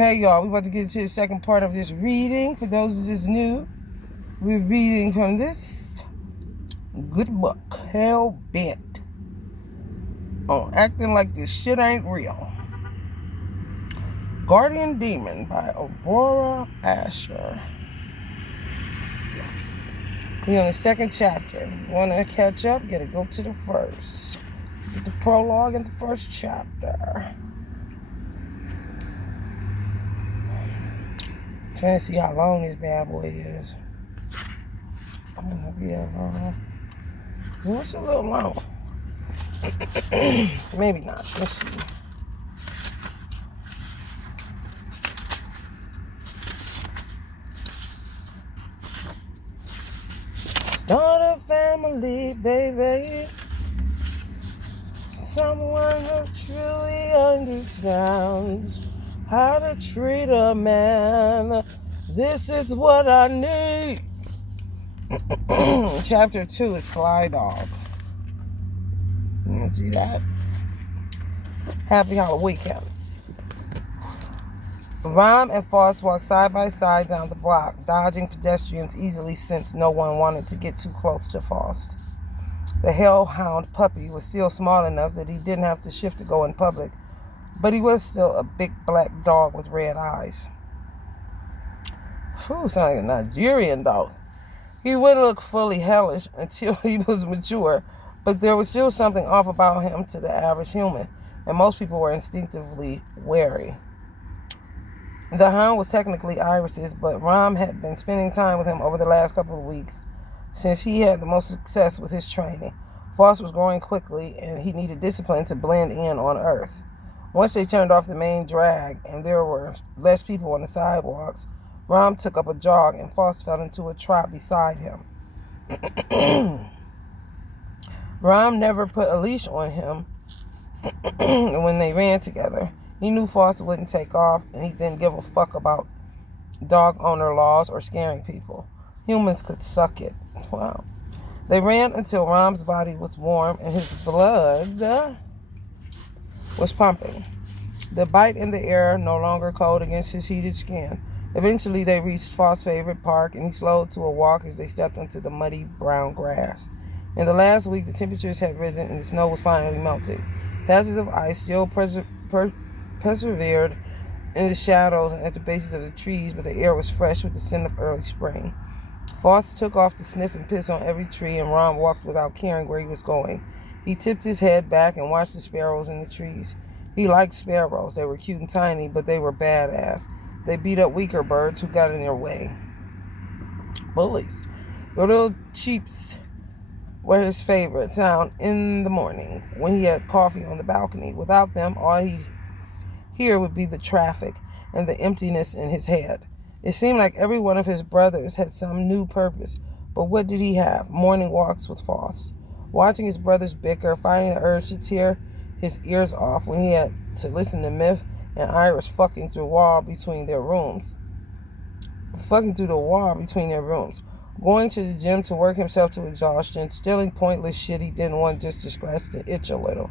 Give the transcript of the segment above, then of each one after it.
Hey y'all, we about to get into the second part of this reading. For those who just new, we're reading from this good book, Hell Bent on Acting Like This Shit Ain't Real. Guardian Demon by Aurora Asher. We're on the second chapter. You want to catch up? You gotta go to the first. Get the prologue in the first chapter. Trying to see how long this bad boy is. I'm gonna be a long. It's a little long. Maybe not. Let's see. Start a family, baby. Someone who truly understands how to treat a man. This is what I need. Chapter 2 is Sly Dog. You see that? Happy Halloween. Rom and Foss walked side by side down the block, dodging pedestrians easily since no one wanted to get too close to Foss. The hellhound puppy was still small enough that he didn't have to shift to go in public, but he was still a big black dog with red eyes. Sounds like a Nigerian dog. He wouldn't look fully hellish until he was mature, but there was still something off about him to the average human, and most people were instinctively wary. The hound was technically Iris's, but Rom had been spending time with him over the last couple of weeks, since he had the most success with his training. Foss was growing quickly, and he needed discipline to blend in on Earth. Once they turned off the main drag, and there were less people on the sidewalks, Rom took up a jog, and Foss fell into a trot beside him. Rom never put a leash on him when they ran together. He knew Foss wouldn't take off, and he didn't give a fuck about dog owner laws or scaring people. Humans could suck it. Wow. They ran until Rom's body was warm and his blood was pumping. The bite in the air no longer cold against his heated skin. Eventually, they reached Foss' favorite park, and he slowed to a walk as they stepped onto the muddy brown grass. In the last week, the temperatures had risen, and the snow was finally melting. Patches of ice still persevered in the shadows and at the bases of the trees, but the air was fresh with the scent of early spring. Foss took off to sniff and piss on every tree, and Rom walked without caring where he was going. He tipped his head back and watched the sparrows in the trees. He liked sparrows. They were cute and tiny, but they were badass. They beat up weaker birds who got in their way. Bullies. The little cheeps were his favorite sound in the morning when he had coffee on the balcony. Without them, all he'd hear would be the traffic and the emptiness in his head. It seemed like every one of his brothers had some new purpose, but what did he have? Morning walks with Foss. Watching his brothers bicker, fighting the urge to tear his ears off when he had to listen to Myth and Iris fucking through the wall between their rooms. Going to the gym to work himself to exhaustion, stealing pointless shit he didn't want just to scratch the itch a little.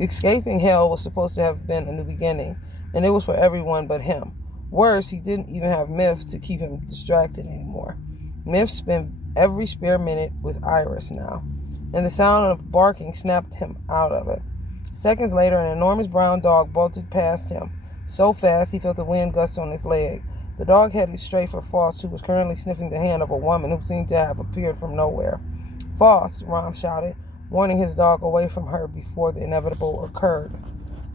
Escaping hell was supposed to have been a new beginning, and it was for everyone but him. Worse, he didn't even have Myth to keep him distracted anymore. Myth spent every spare minute with Iris now, and the sound of barking snapped him out of it. Seconds later, an enormous brown dog bolted past him, so fast he felt the wind gust on his leg. The dog headed straight for Foss, who was currently sniffing the hand of a woman who seemed to have appeared from nowhere. "Foss," Rom shouted, warning his dog away from her before the inevitable occurred.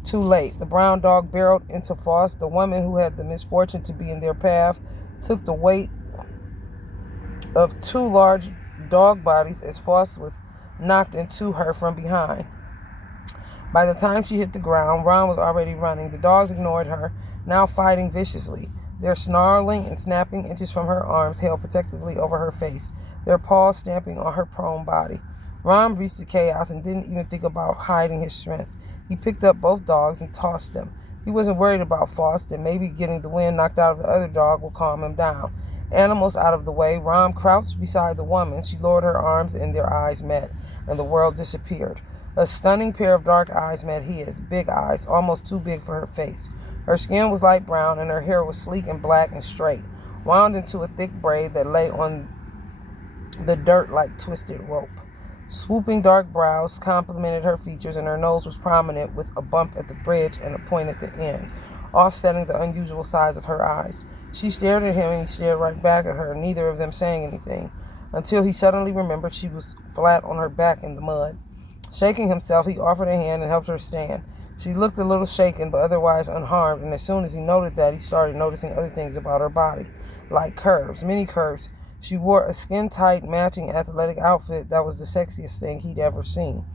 Too late. The brown dog barreled into Foss. The woman who had the misfortune to be in their path took the weight of two large dog bodies as Foss was knocked into her from behind. By the time she hit the ground, Ron was already running. The dogs ignored her, now fighting viciously. Their snarling and snapping inches from her arms held protectively over her face, their paws stamping on her prone body. Ron reached the chaos and didn't even think about hiding his strength. He picked up both dogs and tossed them. He wasn't worried about Foss, and maybe getting the wind knocked out of the other dog would calm him down. Animals out of the way, Ron crouched beside the woman. She lowered her arms and their eyes met, and the world disappeared. A stunning pair of dark eyes met his, big eyes, almost too big for her face. Her skin was light brown, and her hair was sleek and black and straight, wound into a thick braid that lay on the dirt like twisted rope. Swooping dark brows complemented her features, and her nose was prominent with a bump at the bridge and a point at the end, offsetting the unusual size of her eyes. She stared at him, and he stared right back at her, neither of them saying anything, until he suddenly remembered she was flat on her back in the mud. Shaking himself, he offered a hand and helped her stand. She looked a little shaken, but otherwise unharmed, and as soon as he noted that, he started noticing other things about her body, like curves, many curves. She wore a skin-tight, matching athletic outfit that was the sexiest thing he'd ever seen.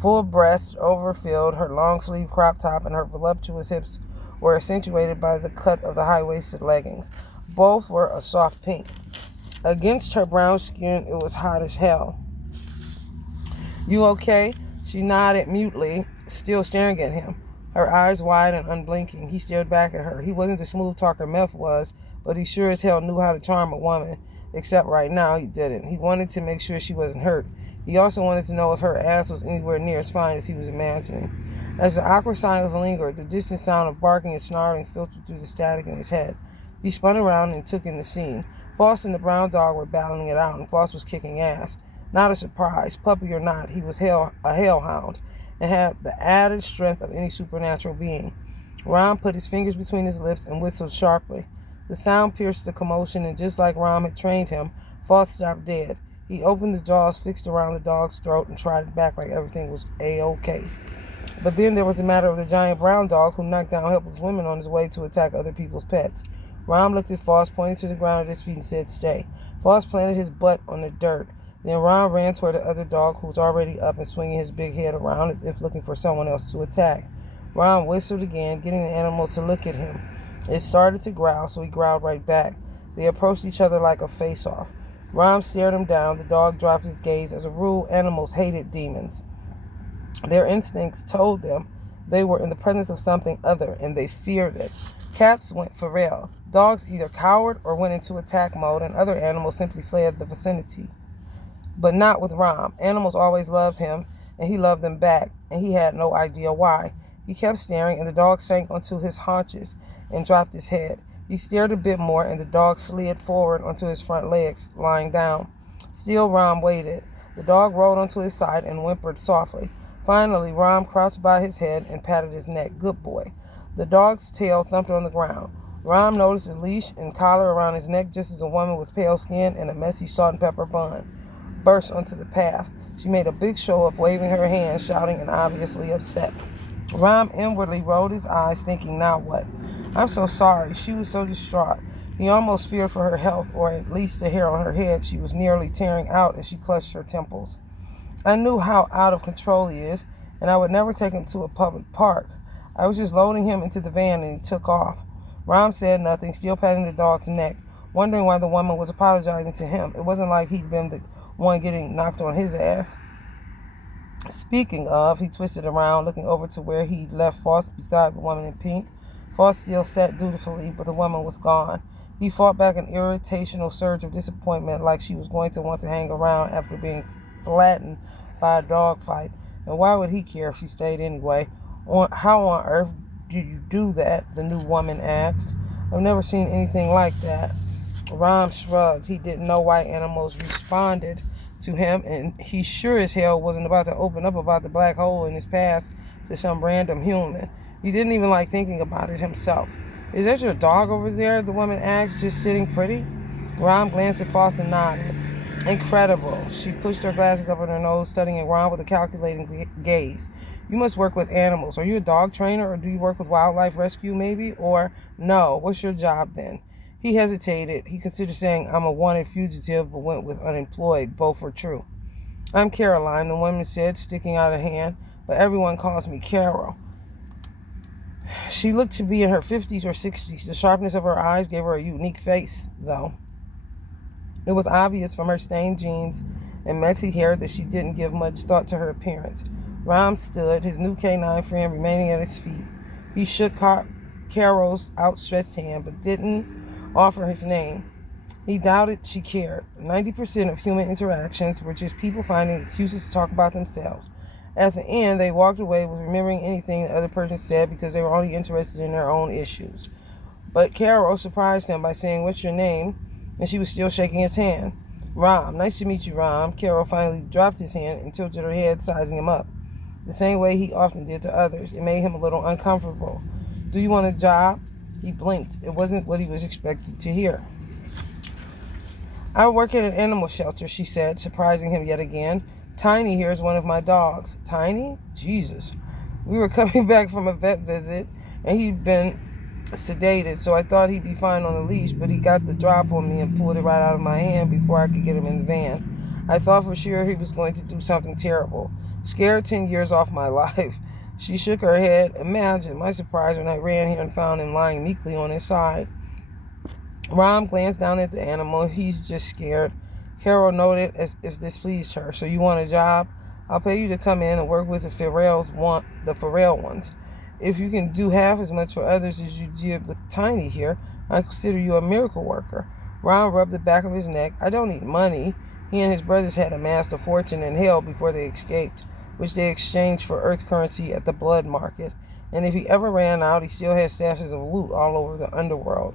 Full breasts overfilled her long-sleeve crop top, and her voluptuous hips were accentuated by the cut of the high-waisted leggings. Both were a soft pink. Against her brown skin, it was hot as hell. "You okay?" She nodded mutely, still staring at him, her eyes wide and unblinking. He stared back at her. He wasn't the smooth talker Meth was, but he sure as hell knew how to charm a woman, except right now he didn't. He wanted to make sure she wasn't hurt. He also wanted to know if her ass was anywhere near as fine as he was imagining. As the awkward silence lingered, the distant sound of barking and snarling filtered through the static in his head. He spun around and took in the scene. Foss and the brown dog were battling it out, and Foss was kicking ass. Not a surprise, puppy or not, he was a hellhound, and had the added strength of any supernatural being. Rom put his fingers between his lips and whistled sharply. The sound pierced the commotion, and just like Rom had trained him, Foss stopped dead. He opened the jaws fixed around the dog's throat and trotted back like everything was A-OK. But then there was the matter of the giant brown dog who knocked down helpless women on his way to attack other people's pets. Rom looked at Foss, pointed to the ground at his feet, and said, "Stay." Foss planted his butt on the dirt. Then Ron ran toward the other dog, who was already up and swinging his big head around as if looking for someone else to attack. Ron whistled again, getting the animal to look at him. It started to growl, so he growled right back. They approached each other like a face-off. Ron stared him down. The dog dropped his gaze. As a rule, animals hated demons. Their instincts told them they were in the presence of something other, and they feared it. Cats went feral. Dogs either cowered or went into attack mode, and other animals simply fled the vicinity. But not with Rom. Animals always loved him, and he loved them back, and he had no idea why. He kept staring, and the dog sank onto his haunches and dropped his head. He stared a bit more, and the dog slid forward onto his front legs, lying down. Still, Rom waited. The dog rolled onto his side and whimpered softly. Finally, Rom crouched by his head and patted his neck. "Good boy." The dog's tail thumped on the ground. Rom noticed a leash and collar around his neck, just as a woman with pale skin and a messy salt and pepper bun burst onto the path. She made a big show of waving her hands, shouting and obviously upset. Rom inwardly rolled his eyes, thinking, now what? "I'm so sorry." She was so distraught. He almost feared for her health, or at least the hair on her head. She was nearly tearing out as she clutched her temples. "I knew how out of control he is, and I would never take him to a public park. I was just loading him into the van, and he took off." Rom said nothing, still patting the dog's neck, wondering why the woman was apologizing to him. It wasn't like he'd been the one getting knocked on his ass. Speaking of, he twisted around, looking over to where he'd left Foss beside the woman in pink. Foss still sat dutifully, but the woman was gone. He fought back an irritational surge of disappointment, like she was going to want to hang around after being flattened by a dog fight. And why would he care if she stayed anyway? "How on earth did you do that?" the new woman asked. "I've never seen anything like that." Rom shrugged. He didn't know why animals responded to him, and he sure as hell wasn't about to open up about the black hole in his past to some random human. He didn't even like thinking about it himself. "Is that your dog over there?" the woman asked, "just sitting pretty?" Rom glanced at Foss and nodded. "Incredible." She pushed her glasses up on her nose, studying Rom with a calculating gaze. "You must work with animals. Are you a dog trainer, or do you work with wildlife rescue maybe? Or, no, what's your job then?" He hesitated. He considered saying, "I'm a wanted fugitive," but went with unemployed. Both were true. "I'm Caroline," the woman said, sticking out a hand, "but everyone calls me Carol." She looked to be in her 50s or 60s. The sharpness of her eyes gave her a unique face, though. It was obvious from her stained jeans and messy hair that she didn't give much thought to her appearance. Rom stood, his new canine friend remaining at his feet. He shook Carol's outstretched hand, but didn't offer his name. He doubted she cared. 90% of human interactions were just people finding excuses to talk about themselves. At the end, they walked away with remembering anything the other person said because they were only interested in their own issues. But Carol surprised him by saying, "What's your name?" And she was still shaking his hand. "Rom. Nice to meet you, Rom." Carol finally dropped his hand and tilted her head, sizing him up, the same way he often did to others. It made him a little uncomfortable. "Do you want a job?" He blinked. It wasn't what he was expected to hear. "I work at an animal shelter," she said, surprising him yet again. "Tiny here is one of my dogs." "Tiny?" Jesus. "We were coming back from a vet visit, and he'd been sedated, so I thought he'd be fine on the leash, but he got the drop on me and pulled it right out of my hand before I could get him in the van. I thought for sure he was going to do something terrible. Scared 10 years off my life." She shook her head. "Imagine my surprise when I ran here and found him lying meekly on his side." Rom glanced down at the animal. "He's just scared." Carol noted as if this pleased her. "So you want a job? I'll pay you to come in and work with the Pharrell ones. If you can do half as much for others as you did with Tiny here, I consider you a miracle worker." Ron rubbed the back of his neck. "I don't need money." He and his brothers had amassed a fortune in hell before they escaped, which they exchanged for earth currency at the blood market. And if he ever ran out, he still had stashes of loot all over the underworld.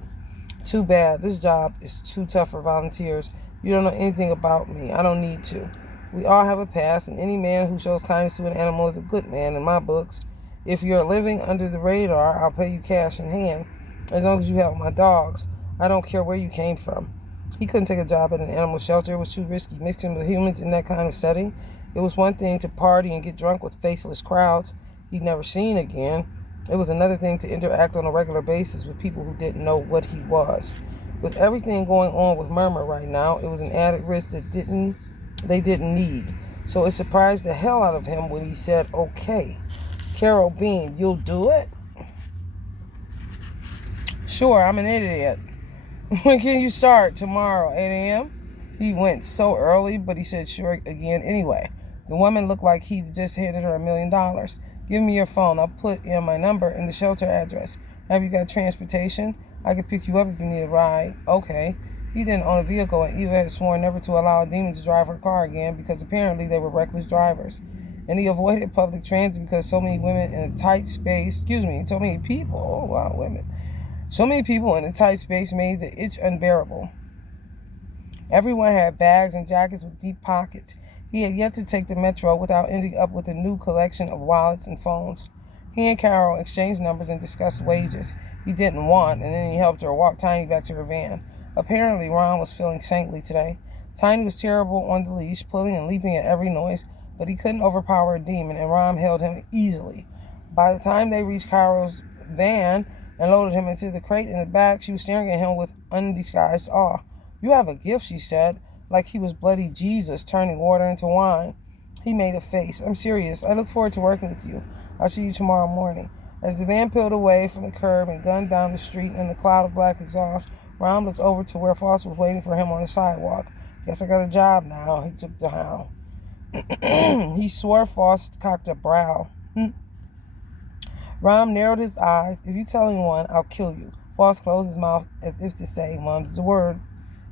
"Too bad. This job is too tough for volunteers. You don't know anything about me. I don't need to. We all have a past, and any man who shows kindness to an animal is a good man in my books. If you're living under the radar, I'll pay you cash in hand, as long as you help my dogs. I don't care where you came from." He couldn't take a job at an animal shelter. It was too risky. Mixing with humans in that kind of setting. It was one thing to party and get drunk with faceless crowds he'd never seen again. It was another thing to interact on a regular basis with people who didn't know what he was. With everything going on with Murmur right now, it was an added risk that they didn't need. So it surprised the hell out of him when he said, "Okay." Carol beamed. "You'll do it?" "Sure, I'm an idiot." "When can you start?" "Tomorrow, 8 a.m. He went so early, but he said sure again anyway. The woman looked like he'd just handed her $1 million. "Give me your phone. I'll put in my number and the shelter address. Have you got transportation? I can pick you up if you need a ride." "Okay." He didn't own a vehicle, and Eva had sworn never to allow a demon to drive her car again because apparently they were reckless drivers. And he avoided public transit because so many women in a tight space, so many people, oh wow, women. So many people in a tight space made the itch unbearable. Everyone had bags and jackets with deep pockets. He had yet to take the metro without ending up with a new collection of wallets and phones. He and Carol exchanged numbers and discussed wages he didn't want, and then he helped her walk Tiny back to her van. Apparently, Ron was feeling saintly today. Tiny was terrible on the leash, pulling and leaping at every noise, but he couldn't overpower a demon, and Ron held him easily. By the time they reached Carol's van and loaded him into the crate in the back, she was staring at him with undisguised awe. "You have a gift," she said, like he was bloody Jesus turning water into wine. He made a face. "I'm serious. I look forward to working with you. I'll see you tomorrow morning." As the van peeled away from the curb and gunned down the street in a cloud of black exhaust, Ron looked over to where Foss was waiting for him on the sidewalk. "Guess I got a job now," he took the hound. He swore. Foss cocked a brow. Ron narrowed his eyes. "If you tell anyone, I'll kill you." Foss closed his mouth as if to say, "Mum's the word.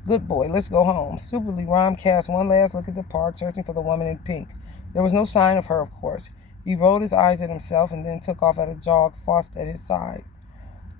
Good boy, let's go home." Stupidly, Ron cast one last look at the park, searching for the woman in pink. There was no sign of her, of course. He rolled his eyes at himself and then took off at a jog, Foss at his side.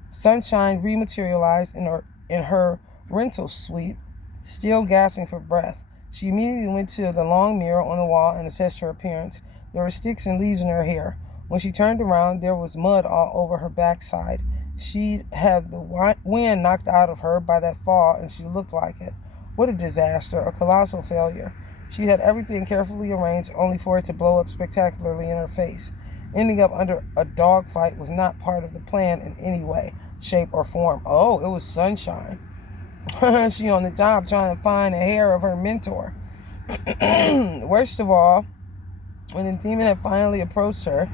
Sunshine rematerialized in her rental suite, still gasping for breath. She immediately went to the long mirror on the wall and assessed her appearance. There were sticks and leaves in her hair. When she turned around, there was mud all over her backside. She'd had the wind knocked out of her by that fall, and she looked like it. What a disaster, a colossal failure. She had everything carefully arranged, only for it to blow up spectacularly in her face. Ending up under a dogfight was not part of the plan in any way, shape, or form. Oh, it was Sunshine. She on the job trying to find the hair of her mentor. Worst of all, when the demon had finally approached her,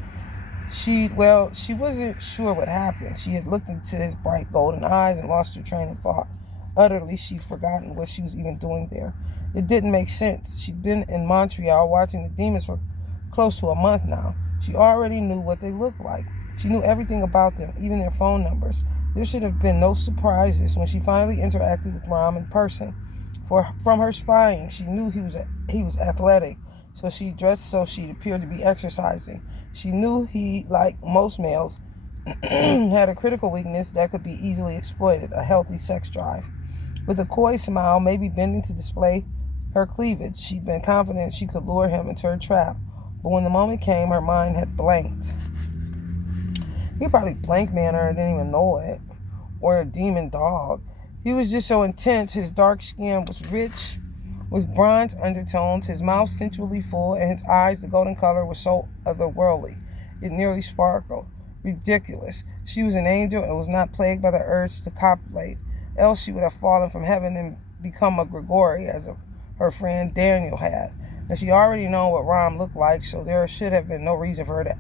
she wasn't sure what happened. She had looked into his bright golden eyes and lost her train of thought. Utterly, she'd forgotten what she was even doing there. It didn't make sense. She'd been in Montreal watching the demons for close to a month now. She already knew what they looked like. She knew everything about them, even their phone numbers. There should have been no surprises when she finally interacted with Rom in person. From her spying, she knew he was athletic, so she dressed so she appeared to be exercising. She knew he, like most males, had a critical weakness that could be easily exploited, a healthy sex drive. With a coy smile, maybe bending to display her cleavage, she'd been confident she could lure him into her trap. But when the moment came, her mind had blanked. He probably blanked me and her and didn't even know it. Or a demon dog. He was just so intense. His dark skin was rich with bronze undertones, his mouth sensually full, and his eyes, the golden color, were so otherworldly. It nearly sparkled. Ridiculous. She was an angel and was not plagued by the urge to copulate. Else she would have fallen from heaven and become a Gregory, as her friend Daniel had. And she already knew what Rom looked like, so there should have been no reason for her to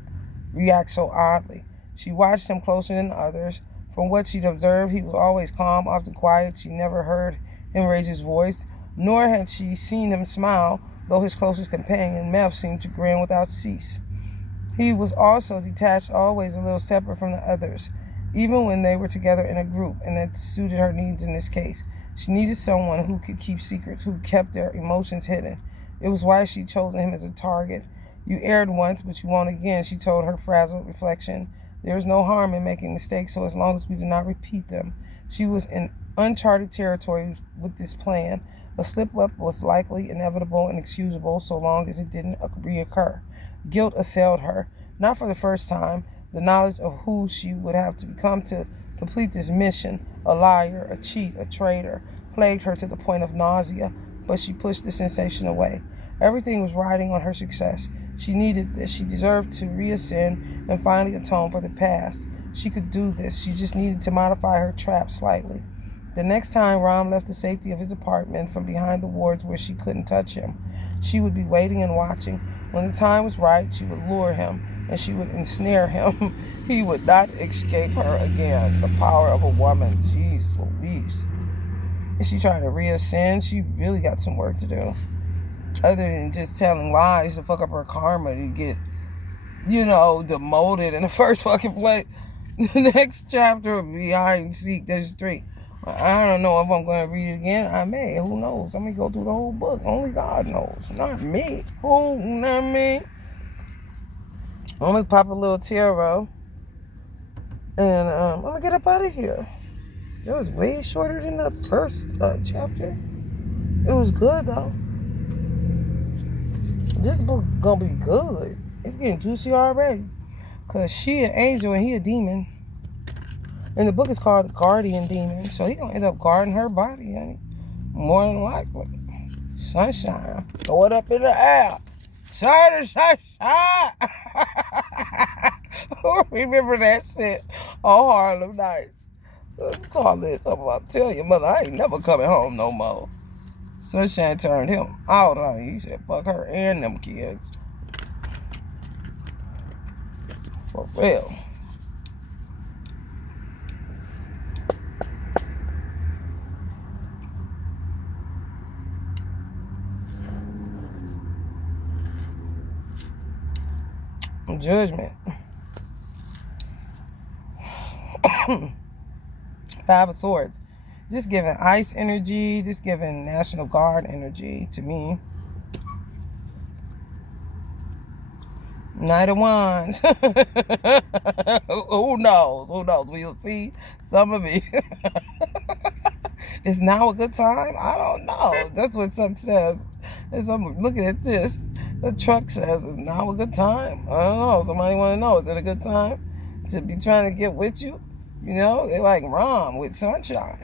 react so oddly. She watched him closer than others. From what she'd observed, he was always calm, often quiet. She never heard him raise his voice, nor had she seen him smile, though his closest companion, Mev, seemed to grin without cease. He was also detached, always a little separate from the others, even when they were together in a group, and that suited her needs in this case. She needed someone who could keep secrets, who kept their emotions hidden. It was why she'd chosen him as a target. You erred once, but you won't again, she told her frazzled reflection. There is no harm in making mistakes, so as long as we do not repeat them. She was in uncharted territory with this plan. A slip-up was likely, inevitable, and excusable, so long as it didn't reoccur. Guilt assailed her, not for the first time. The knowledge of who she would have to become to complete this mission, a liar, a cheat, a traitor, plagued her to the point of nausea, but she pushed the sensation away. Everything was riding on her success. She needed this. She deserved to reascend and finally atone for the past. She could do this. She just needed to modify her trap slightly. The next time Rom left the safety of his apartment from behind the wards where she couldn't touch him, she would be waiting and watching. When the time was right, she would lure him and she would ensnare him. He would not escape her again. The power of a woman. Jeez Louise. Is she trying to reascend? She really got some work to do. Other than just telling lies to fuck up her karma to get, demoted in the first fucking place. The next chapter will be hide and seek. There's 3. I don't know if I'm going to read it again. I may. Who knows? Let me go through the whole book. Only God knows. Not me. Who? Not me. I'm going to pop a little tarot. And I'm going to get up out of here. It was way shorter than the first chapter. It was good, though. This book gonna be good. It's getting juicy already. Because she an angel and he a demon. And the book is called Guardian Demon. So he gonna end up guarding her body, honey. More than likely. Sunshine. Throw it up in the air. Sunshine. Remember that shit on Harlem Nights. Call it something. I'll tell your mother I ain't never coming home no more. Sunshine turned him out, honey. He said, fuck her and them kids. For real. Judgment. 5 of Swords. Just giving ice energy, just giving National Guard energy to me. Knight of Wands. Who knows? Who knows? We'll see some of me. Is now a good time? I don't know. That's what some says. As I'm looking at this, the truck says, is now a good time? I don't know. Somebody want to know, is it a good time to be trying to get with you? They're like Rom with Sunshine.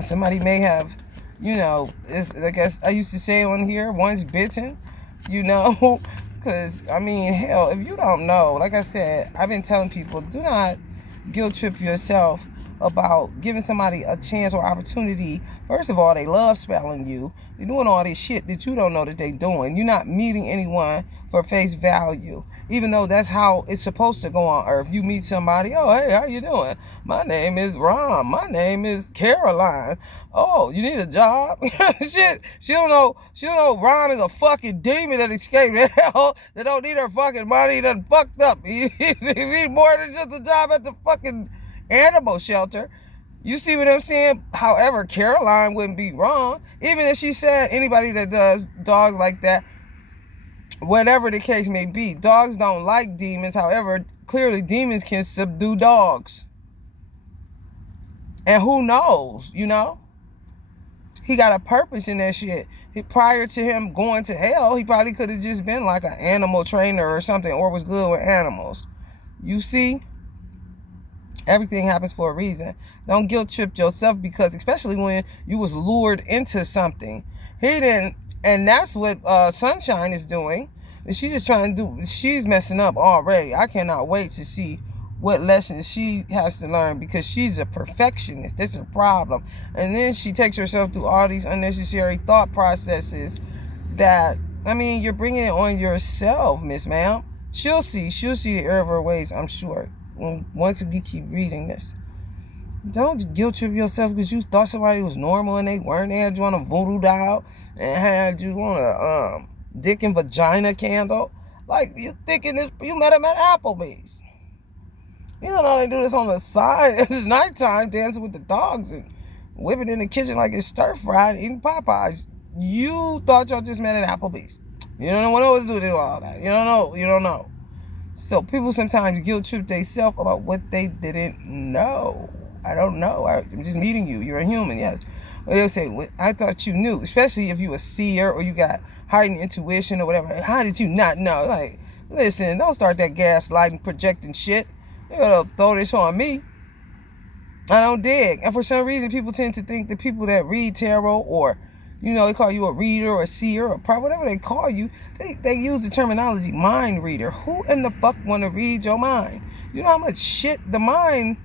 Somebody may have, it's, like I used to say on here, once bitten, because, hell, if you don't know, like I said, I've been telling people, do not guilt trip yourself about giving somebody a chance or opportunity. First of all, they love spelling you. They're doing all this shit that you don't know that they're doing. You're not meeting anyone for face value, even though that's how it's supposed to go on earth. You meet somebody, oh, hey, how you doing? My name is Ron. My name is Caroline. Oh, you need a job? Shit, she don't know Ron is a fucking demon that escaped hell, that don't need her fucking money, done fucked up. He need more than just a job at the fucking animal shelter. You see what I'm saying? However, Caroline wouldn't be wrong. Even if she said anybody that does dogs like that, whatever the case may be, dogs don't like demons. However, clearly demons can subdue dogs. And who knows, you know? He got a purpose in that shit. Prior to him going to hell, he probably could have just been like an animal trainer or something, or was good with animals. You see? Everything happens for a reason. Don't guilt trip yourself, because especially when you was lured into something. He didn't, and that's what Sunshine is doing. She's just trying to do, she's messing up already. I cannot wait to see what lessons she has to learn, because she's a perfectionist. That's a problem. And then she takes herself through all these unnecessary thought processes that, I mean, you're bringing it on yourself, Miss Ma'am. She'll see the error of her ways, I'm sure, once we keep reading this. Don't guilt trip yourself because you thought somebody was normal and they weren't. They had you on a voodoo doll and had you on a dick and vagina candle. Like, you thinking this, you met him at Applebee's. You don't know they do this on the side at nighttime, dancing with the dogs and whipping in the kitchen like it's stir-fried, eating Popeyes. You thought y'all just met at Applebee's. You don't know what to do with all that. You don't know. So people sometimes guilt trip themselves about what they didn't know. I don't know. I'm just meeting you. You're a human, yes. But they'll say, I thought you knew. Especially if you a seer or you got heightened intuition or whatever. How did you not know? Like, listen, don't start that gaslighting, projecting shit. You're going to throw this on me. I don't dig. And for some reason, people tend to think the people that read tarot, or, you know, they call you a reader or a seer or whatever they call you, they use the terminology mind reader. Who in the fuck want to read your mind? You know how much shit the mind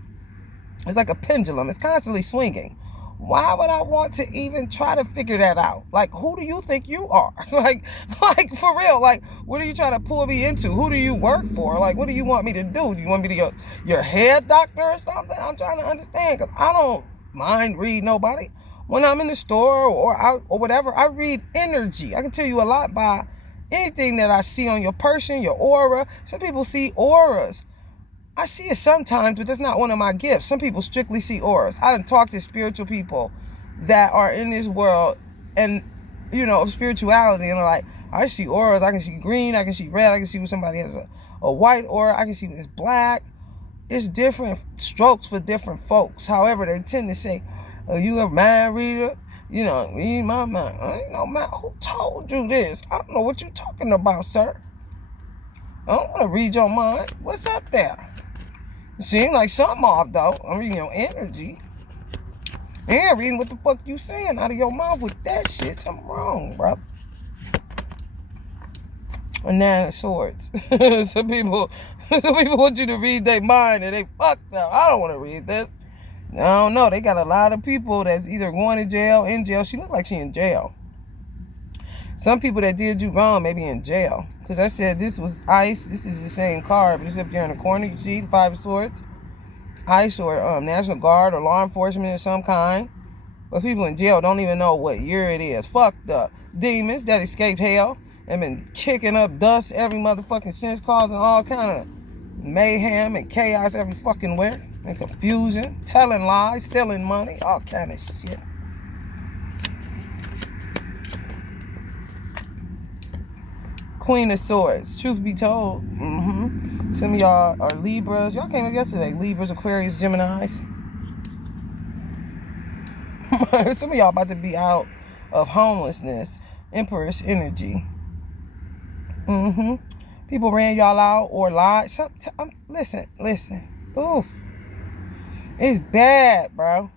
is, like a pendulum. It's constantly swinging. Why would I want to even try to figure that out? Like, who do you think you are? Like for real. Like, what are you trying to pull me into? Who do you work for? Like, what do you want me to do? Do you want me to be your head doctor or something? I'm trying to understand, because I don't mind read nobody. When I'm in the store or whatever, I read energy. I can tell you a lot by anything that I see on your person, your aura. Some people see auras. I see it sometimes, but that's not one of my gifts. Some people strictly see auras. I done talked to spiritual people that are in this world and, you know, of spirituality, and they're like, I see auras. I can see green. I can see red. I can see when somebody has a white aura. I can see when it's black. It's different strokes for different folks. However, they tend to say, oh, you a mind reader? You know, read my mind. I ain't no mind. Who told you this? I don't know what you talking about, sir. I don't want to read your mind. What's up there? It seems like something off, though. I'm reading your energy. And reading what the fuck you saying out of your mouth with that shit. Something wrong, bro. A nine of swords. Some people want you to read their mind and they fucked up. I don't want to read this. I don't know. They got a lot of people that's either going to jail, in jail. She look like she in jail. Some people that did you wrong may be in jail. Because I said this was ice. This is the same card, but it's up there in the corner. You see the Five of Swords? Ice or National Guard or law enforcement of some kind. But people in jail don't even know what year it is. Fuck the demons that escaped hell and been kicking up dust every motherfucking sense, causing all kind of mayhem and chaos every fucking where. And confusion, telling lies, stealing money, all kind of shit. Queen of Swords. Truth be told, some of y'all are Libras. Y'all came up yesterday. Libras, Aquarius, Geminis. Some of y'all about to be out of homelessness. Empress energy. People ran y'all out or lied. Listen. Oof. It's bad, bro.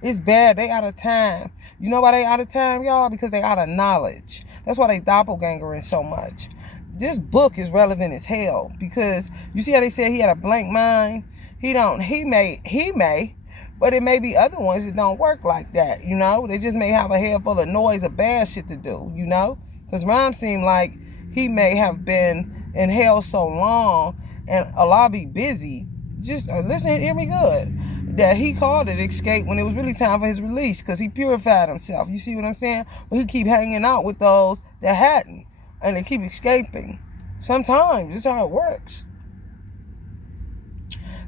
It's bad. They out of time. You know why they out of time, y'all? Because they out of knowledge. That's why they doppelgangering so much. This book is relevant as hell, because you see how they said he had a blank mind? He may, but it may be other ones that don't work like that, you know? They just may have a head full of noise or bad shit to do, you know? Because Ron seemed like he may have been in hell so long and Allah be busy. Just listen, hear me good. That he called it escape when it was really time for his release, because he purified himself. You see what I'm saying? But he keep hanging out with those that hadn't, and they keep escaping. Sometimes that's how it works.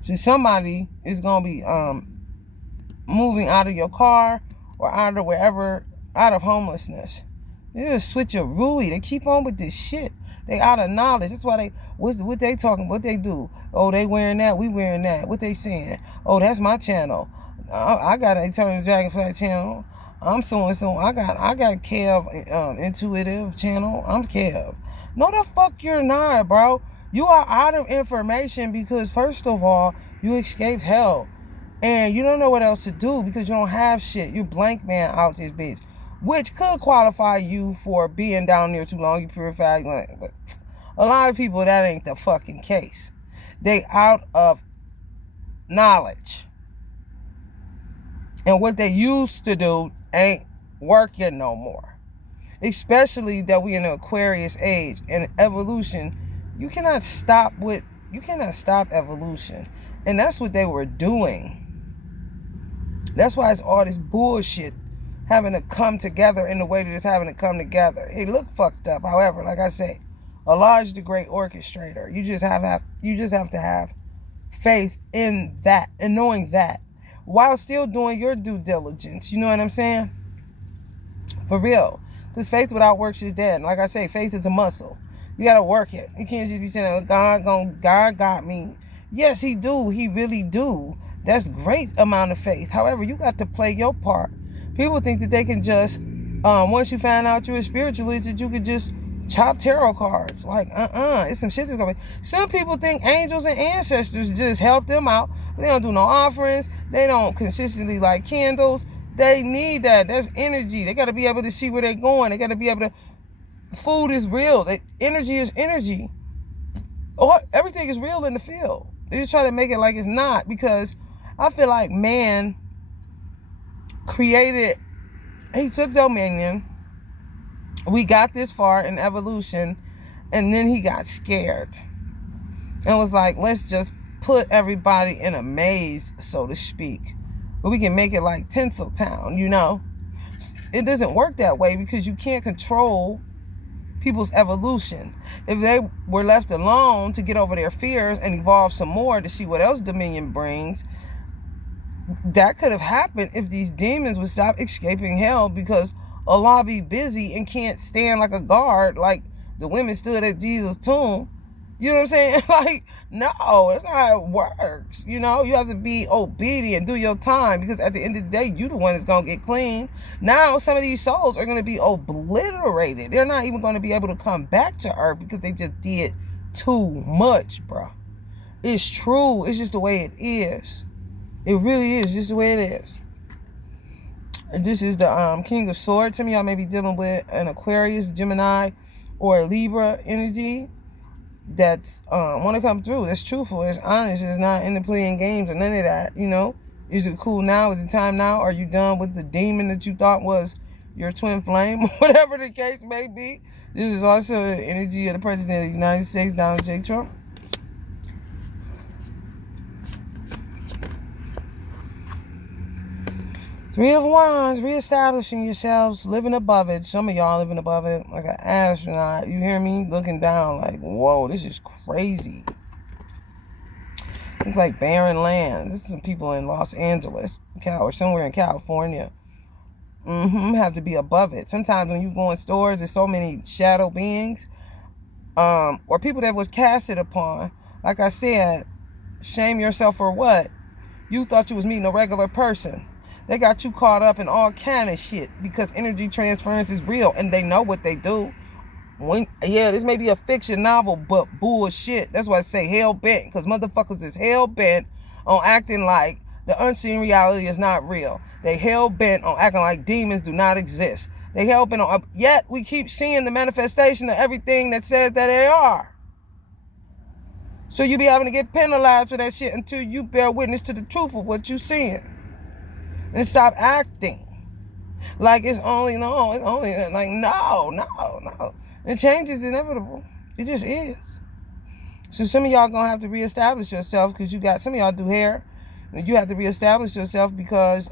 So somebody is gonna be moving out of your car or out of wherever, out of homelessness. They just switch your Rui. They keep on with this shit. They out of knowledge. That's why what they talking, what they do. Oh, they wearing that, we wearing that. What they saying? Oh, that's my channel. I got an Eternal Dragonfly channel. I'm so. I got Kev Intuitive channel. I'm Kev. No, the fuck you're not, bro. You are out of information because first of all, you escaped hell. And you don't know what else to do because you don't have shit. You blank man out this bitch. Which could qualify you for being down there too long. You purified. But a lot of people, that ain't the fucking case. They out of knowledge. And what they used to do ain't working no more. Especially that we in the Aquarius age. And evolution, you cannot stop evolution. And that's what they were doing. That's why it's all this bullshit having to come together in the way that it's having to come together. It look fucked up. However, like I say, Allah is the great orchestrator. You just have to have faith in that and knowing that while still doing your due diligence. You know what I'm saying? For real. Because faith without works is dead. And like I say, faith is a muscle. You got to work it. You can't just be saying, God got me. Yes, he do. He really do. That's great amount of faith. However, you got to play your part. People think that they can just, once you find out you're a spiritualist, that you could just chop tarot cards. Like, it's some shit that's going to be. Some people think angels and ancestors just help them out. They don't do no offerings. They don't consistently light candles. They need that. That's energy. They got to be able to see where they're going. They got to be able to, food is real. Energy is energy. Everything is real in the field. They just try to make it like it's not because I feel like man created, he took dominion. We got this far in evolution, and then he got scared and was like, let's just put everybody in a maze, so to speak. But we can make it like Tinseltown, you know? It doesn't work that way because you can't control people's evolution. If they were left alone to get over their fears and evolve some more to see what else dominion brings, that could have happened if these demons would stop escaping hell because Allah be busy and can't stand like a guard like the women stood at Jesus' tomb. You know what I'm saying? Like, no, that's not how it works. You know, you have to be obedient, do your time, because at the end of the day, you the one that's going to get clean. Now, some of these souls are going to be obliterated. They're not even going to be able to come back to earth because they just did too much, bro. It's true. It's just the way it is. It really is just the way it is. And this is the King of Swords. Some of y'all may be dealing with an Aquarius, Gemini, or a Libra energy that's want to come through. That's truthful. It's honest. It's not into playing games or none of that. You know, is it cool now? Is it time now? Are you done with the demon that you thought was your twin flame? Whatever the case may be. This is also the energy of the President of the United States, Donald J. Trump. Three of Wands, reestablishing yourselves, living above it. Some of y'all living above it like an astronaut. You hear me? Looking down like, whoa, this is crazy. Looks like barren land. This is some people in Los Angeles or somewhere in California. Have to be above it. Sometimes when you go in stores, there's so many shadow beings or people that was casted upon. Like I said, shame yourself for what? You thought you was meeting a regular person. They got you caught up in all kind of shit because energy transference is real and they know what they do. This may be a fiction novel, but bullshit. That's why I say hell bent, because motherfuckers is hell bent on acting like the unseen reality is not real. They hell bent on acting like demons do not exist. They hell bent on, yet we keep seeing the manifestation of everything that says that they are. So you be having to get penalized for that shit until you bear witness to the truth of what you seeing. And stop acting like it's only like no. And change is inevitable. It just is. So some of y'all gonna have to reestablish yourself because you got, some of y'all do hair. You have to reestablish yourself because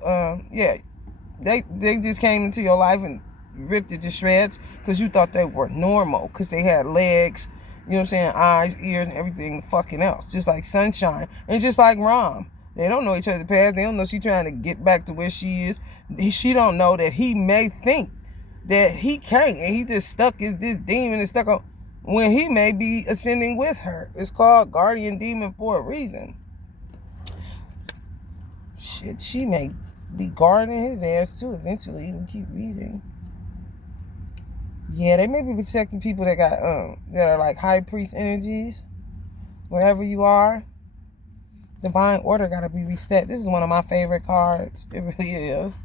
they just came into your life and ripped it to shreds because you thought they were normal because they had legs, you know what I'm saying, eyes, ears, and everything fucking else. Just like Sunshine and just like Rom. They don't know each other's past. They don't know she's trying to get back to where she is. She don't know that he may think that he can't, and he just stuck as this demon is stuck on when he may be ascending with her. It's called guardian demon for a reason. Shit, she may be guarding his ass too eventually. We keep reading. Yeah, they may be protecting people that got that are like high priest energies. Wherever you are, divine order gotta be reset. This is one of my favorite cards. It really is.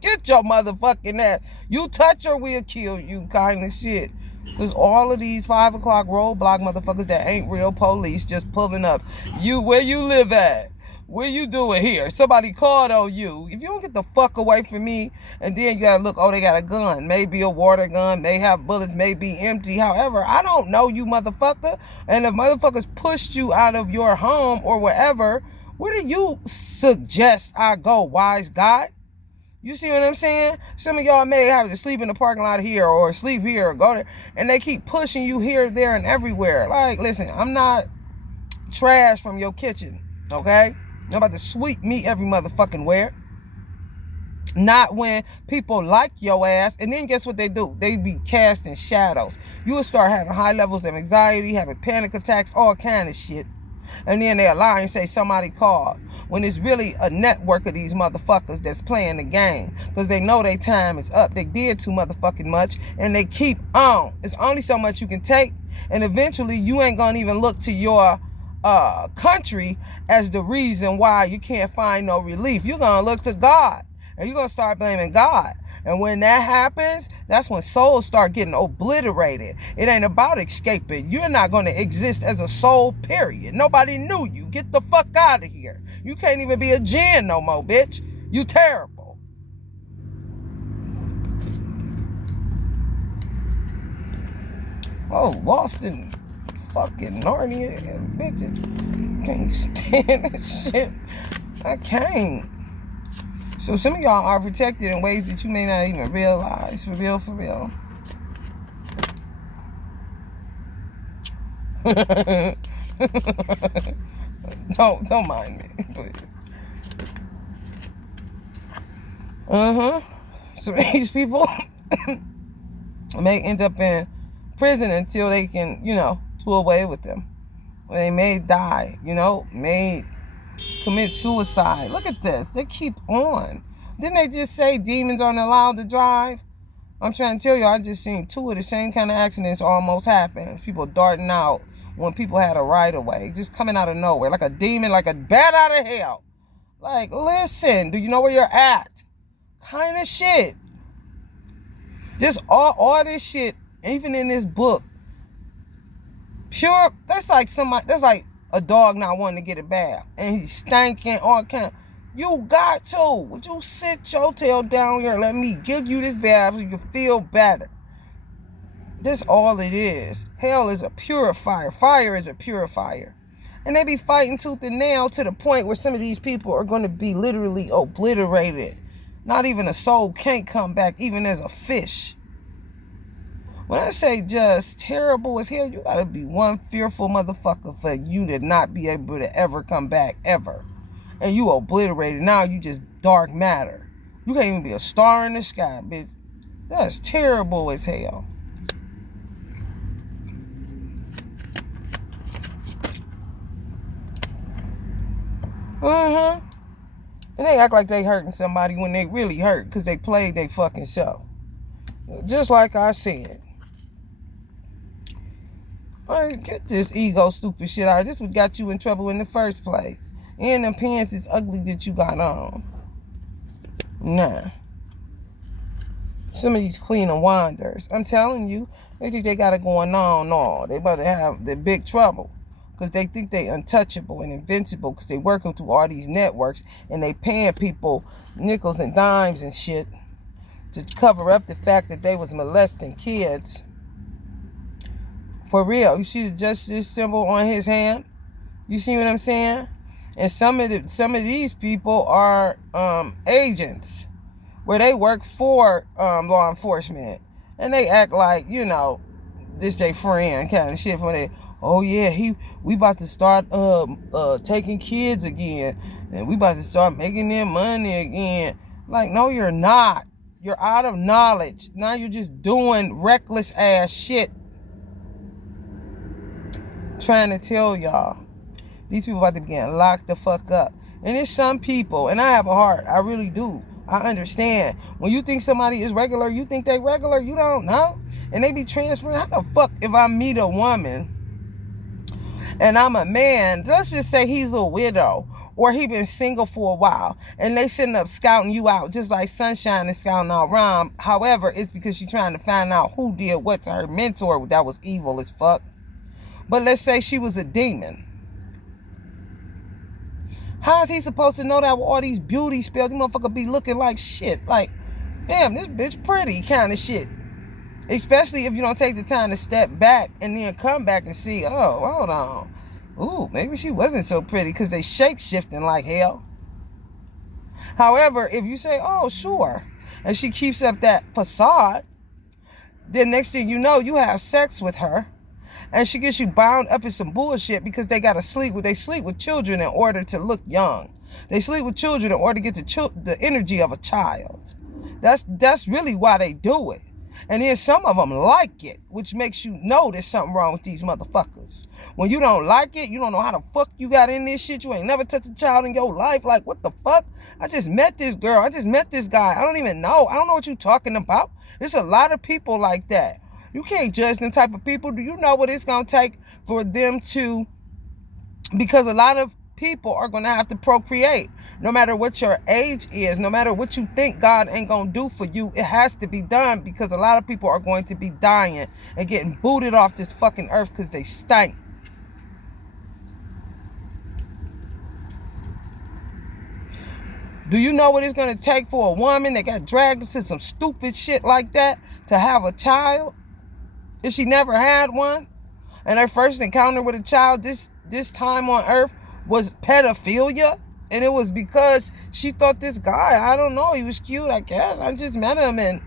Get your motherfucking ass. You touch her, we'll kill you kind of shit. There's all of these 5 o'clock roadblock motherfuckers that ain't real police just pulling up. You, where you live at? What you doing here? Somebody called on you. If you don't get the fuck away from me, and then you gotta look, oh, they got a gun. Maybe a water gun, may have bullets, may be empty. However, I don't know you, motherfucker. And if motherfuckers pushed you out of your home or wherever, where do you suggest I go, wise guy? You see what I'm saying? Some of y'all may have to sleep in the parking lot here or sleep here or go there, and they keep pushing you here, there, and everywhere. Like, listen, I'm not trash from your kitchen, okay? I'm about to sweep me every motherfucking where. Not when people like your ass, and then guess what they do? They be casting shadows. You will start having high levels of anxiety, having panic attacks, all kind of shit. And then they lie and say somebody called, when it's really a network of these motherfuckers that's playing the game, because they know their time is up. They did too motherfucking much, and they keep on. It's only so much you can take, and eventually you ain't gonna even look to your country as the reason why you can't find no relief. You're gonna look to God, and you're gonna start blaming God. And when that happens, that's when souls start getting obliterated. It ain't about escaping. You're not going to exist as a soul, period. Nobody knew you. Get the fuck out of here. You can't even be a jinn no more, bitch. You terrible. Oh, lost in fucking Narnia, bitches. Can't stand that shit. I can't. So some of y'all are protected in ways that you may not even realize. For real, for real. Don't mind me, please. So these people may end up in prison until they can, do away with them. Or they may die, may commit suicide. Look at this. They keep on. Didn't they just say demons aren't allowed to drive? I'm trying to tell you, I just seen 2 of the same kind of accidents almost happen. People darting out when people had a right of way, just coming out of nowhere, like a demon, like a bat out of hell. Like, listen, do you know where you're at? Kind of shit. Just all this shit, even in this book, pure. That's like a dog not wanting to get a bath, and he's stinking, all kind. You got to. Would you sit your tail down here and let me give you this bath so you can feel better? That's all it is. Hell is a purifier. Fire is a purifier. And they be fighting tooth and nail to the point where some of these people are going to be literally obliterated. Not even a soul can't come back, even as a fish. When I say just terrible as hell, you gotta be one fearful motherfucker for you to not be able to ever come back, ever. And you obliterated. Now you just dark matter. You can't even be a star in the sky, bitch. That's terrible as hell. And they act like they hurting somebody when they really hurt because they played their fucking show. Just like I said. Alright, get this ego stupid shit out. This what got you in trouble in the first place. And them pants is ugly that you got on. Nah. Some of these queen of wanders, I'm telling you, they think they got it going on. No, they about to have the big trouble. Because they think they untouchable and invincible because they working through all these networks and they paying people nickels and dimes and shit to cover up the fact that they was molesting kids. For real. You see the justice symbol on his hand? You see what I'm saying? And some of these people are agents where they work for law enforcement. And they act like, this their friend kind of shit when they, oh yeah, we about to start taking kids again, and we about to start making their money again. Like, no, you're not. You're out of knowledge. Now you're just doing reckless ass shit. Trying to tell y'all. These people about to be getting locked the fuck up. And there's some people, and I have a heart. I really do. I understand. When you think somebody is regular, you think they regular. You don't know. And they be transferring. How the fuck if I meet a woman and I'm a man, let's just say he's a widow or he been single for a while, and they sitting up scouting you out just like Sunshine is scouting out Rom. However, it's because she's trying to find out who did what to her mentor that was evil as fuck. But let's say she was a demon. How is he supposed to know that with all these beauty spells? These motherfucker be looking like shit. Like, damn, this bitch pretty kind of shit. Especially if you don't take the time to step back and then come back and see, oh, hold on. Ooh, maybe she wasn't so pretty, because they shape-shifting like hell. However, if you say, oh, sure, and she keeps up that facade, then next thing you know, you have sex with her, and she gets you bound up in some bullshit because they gotta sleep with children in order to look young. They sleep with children in order to get the energy of a child. That's really why they do it. And then some of them like it, which makes you know there's something wrong with these motherfuckers. When you don't like it, you don't know how the fuck you got in this shit. You ain't never touched a child in your life. Like, what the fuck? I just met this girl. I just met this guy. I don't even know. I don't know what you talking about. There's a lot of people like that. You can't judge them type of people. Do you know what it's going to take for them to... Because a lot of people are going to have to procreate. No matter what your age is, no matter what you think God ain't going to do for you, it has to be done, because a lot of people are going to be dying and getting booted off this fucking earth because they stink. Do you know what it's going to take for a woman that got dragged into some stupid shit like that to have a child? If she never had one, and her first encounter with a child this time on earth was pedophilia, and it was because she thought this guy, I don't know, he was cute, I guess. I just met him, and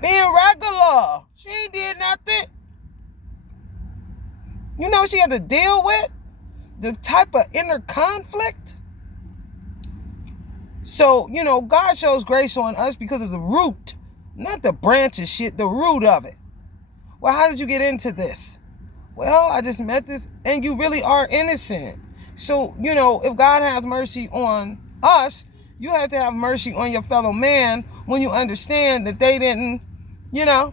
being regular, she ain't did nothing. You know what she had to deal with? The type of inner conflict. So, you know, God shows grace on us because of the root, not the branches shit, the root of it. Well, how did you get into this? Well, I just met this, and you really are innocent. So, you know, if God has mercy on us, you have to have mercy on your fellow man when you understand that they didn't, you know.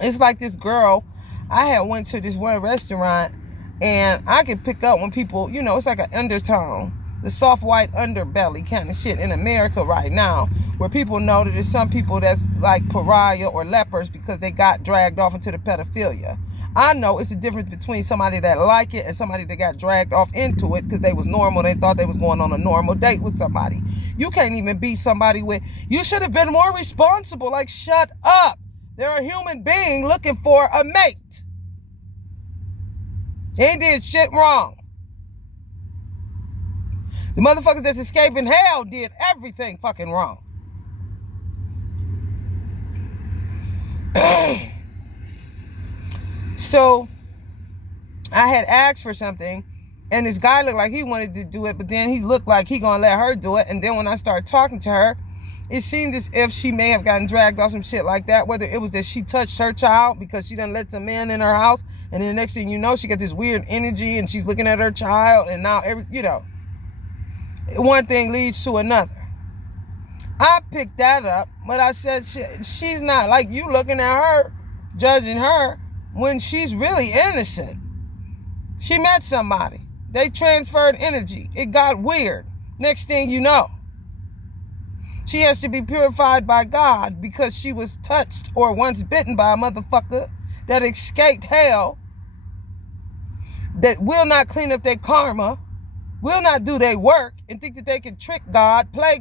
It's like this girl, I had went to this one restaurant, and I could pick up when people, you know, it's like an undertone, the soft white underbelly kind of shit in America right now, where people know that there's some people that's like pariah or lepers because they got dragged off into the pedophilia. I know it's a difference between somebody that like it and somebody that got dragged off into it because they was normal. They thought they was going on a normal date with somebody. You can't even be somebody with... You should have been more responsible. Like, shut up. They're a human being looking for a mate. They did shit wrong. The motherfuckers that's escaping hell did everything fucking wrong. So, I had asked for something, and this guy looked like he wanted to do it, but then he looked like he gonna let her do it. And then when I started talking to her, it seemed as if she may have gotten dragged off some shit like that, whether it was that she touched her child because she done let some men in her house, and then the next thing you know, she got this weird energy, and she's looking at her child, and now, one thing leads to another. I picked that up, but I said, she's not like you looking at her, judging her, when she's really innocent. She met somebody. They transferred energy. It got weird. Next thing you know, she has to be purified by God because she was touched or once bitten by a motherfucker that escaped hell, that will not clean up their karma, will not do their work, and think that they can trick God, play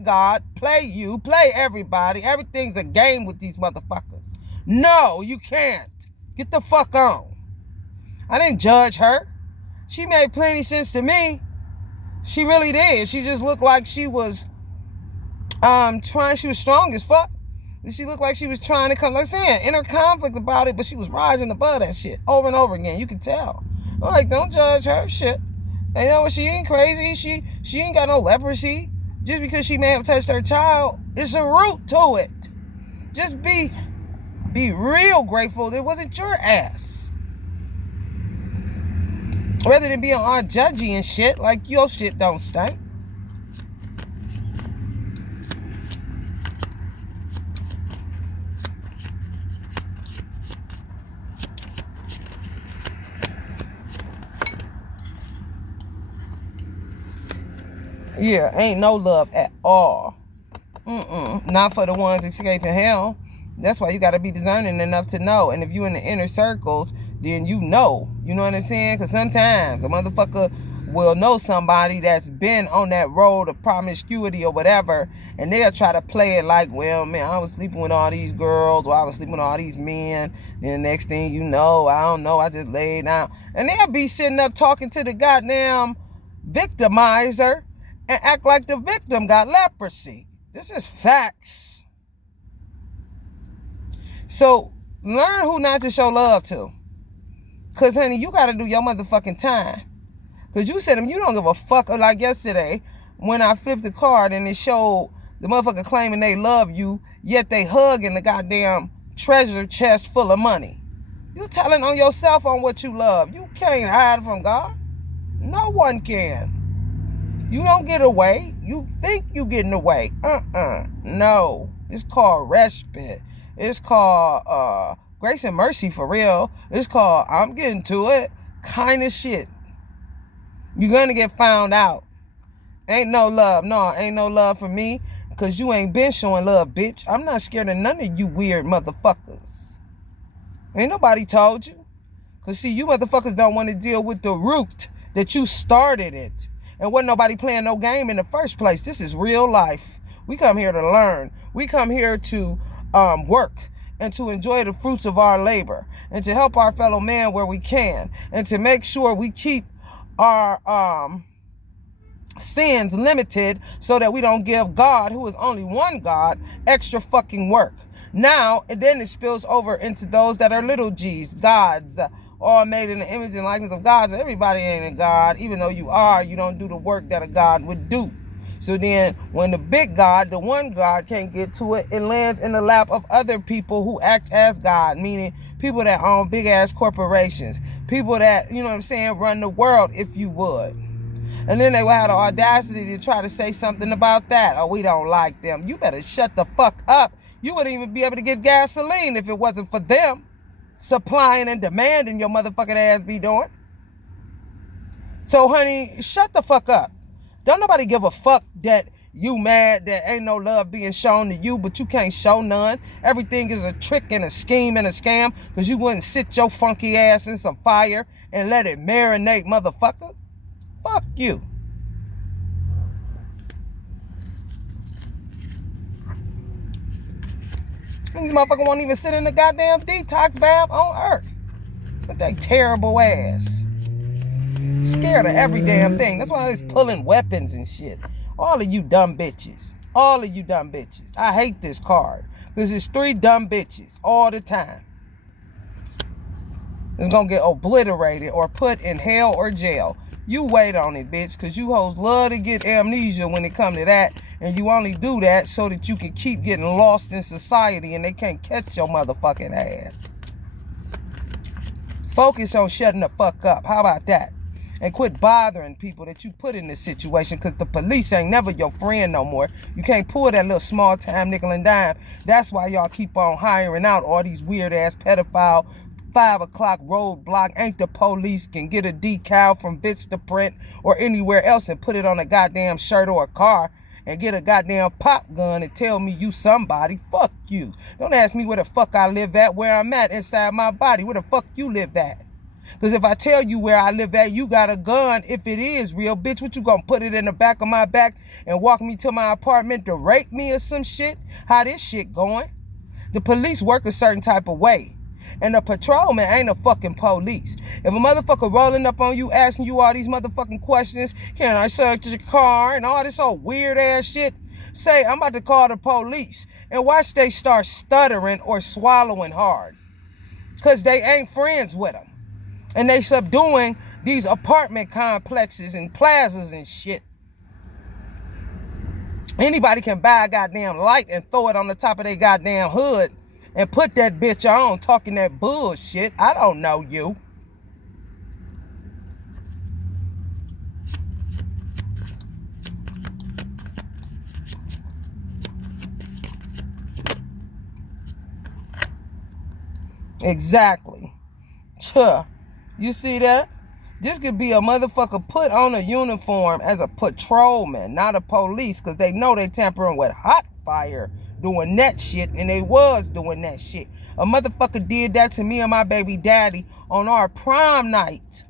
you, play everybody. Everything's a game with these motherfuckers. No, you can't. Get the fuck on. I didn't judge her. She made plenty sense to me. She really did. She just looked like she was she was strong as fuck. She looked like she was trying to come, like I'm saying, inner conflict about it, but she was rising above that shit over and over again. You could tell. I'm like, don't judge her shit. And you know what? She ain't crazy. She ain't got no leprosy. Just because she may have touched her child, it's a root to it. Just be real grateful that it wasn't your ass. Rather than being all judgy and shit, like your shit don't stink. Yeah, ain't no love at all. Not for the ones escaping hell. That's why you got to be discerning enough to know. And if you in the inner circles, then you know. You know what I'm saying? Because sometimes a motherfucker will know somebody that's been on that road of promiscuity or whatever, and they'll try to play it like, well, man, I was sleeping with all these girls, or I was sleeping with all these men. Then the next thing you know, I don't know, I just laid down. And they'll be sitting up talking to the goddamn victimizer and act like the victim got leprosy. This is facts. So learn who not to show love to. Because, honey, you got to do your motherfucking time. Because you said you don't give a fuck. Like yesterday, when I flipped the card and it showed the motherfucker claiming they love you, yet they hugging the goddamn treasure chest full of money. You telling on yourself on what you love. You can't hide from God. No one can. You don't get away. You think you getting away. No. It's called respite. It's called grace and mercy for real. It's called I'm getting to it kind of shit. You're going to get found out. Ain't no love. No, ain't no love for me because you ain't been showing love, bitch. I'm not scared of none of you weird motherfuckers. Ain't nobody told you. Because, see, you motherfuckers don't want to deal with the root that you started it. And wasn't nobody playing no game in the first place. This is real life. We come here to learn. We come here to work and to enjoy the fruits of our labor and to help our fellow man where we can and to make sure we keep our sins limited so that we don't give God, who is only one God, extra fucking work. Now, and then it spills over into those that are little g's, gods, all made in the image and likeness of God. But everybody ain't a God. Even though you are, you don't do the work that a God would do. So then when the big God, the one God, can't get to it, it lands in the lap of other people who act as God, meaning people that own big ass corporations, people that, you know what I'm saying, run the world, if you would. And then they will have the audacity to try to say something about that. Oh, we don't like them. You better shut the fuck up. You wouldn't even be able to get gasoline if it wasn't for them supplying and demanding your motherfucking ass be doing. So, honey, shut the fuck up. Don't nobody give a fuck that you mad that ain't no love being shown to you, but you can't show none. Everything is a trick and a scheme and a scam because you wouldn't sit your funky ass in some fire and let it marinate, motherfucker. Fuck you. These motherfuckers won't even sit in the goddamn detox valve on earth with that terrible ass. Scared of every damn thing. That's why they're pulling weapons and shit. All of you dumb bitches. All of you dumb bitches. I hate this card because it's 3 dumb bitches all the time. It's gonna get obliterated or put in hell or jail. You wait on it, bitch, because you hoes love to get amnesia when it come to that, and you only do that so that you can keep getting lost in society and they can't catch your motherfucking ass. Focus on shutting the fuck up. How about that? And quit bothering people that you put in this situation, because the police ain't never your friend no more. You can't pull that little small time nickel and dime. That's why y'all keep on hiring out all these weird ass pedophile 5 o'clock roadblock, ain't the police can get a decal from Vistaprint or anywhere else and put it on a goddamn shirt or a car and get a goddamn pop gun and tell me you somebody. Fuck you. Don't ask me where the fuck I live at, where I'm at inside my body. Where the fuck you live at? Because if I tell you where I live at, you got a gun. If it is real, bitch, what you gonna put it in the back of my back and walk me to my apartment to rape me or some shit? How this shit going? The police work a certain type of way. And a patrolman ain't a fucking police. If a motherfucker rolling up on you, asking you all these motherfucking questions, can I search your car and all this old weird ass shit, say, I'm about to call the police. And watch they start stuttering or swallowing hard. Because they ain't friends with them. And they subduing these apartment complexes and plazas and shit. Anybody can buy a goddamn light and throw it on the top of their goddamn hood and put that bitch on talking that bullshit. I don't know you. Exactly. You see that? This could be a motherfucker put on a uniform as a patrolman, not a police, because they know they tampering with hot fire doing that shit, and they was doing that shit. A motherfucker did that to me and my baby daddy on our prom night.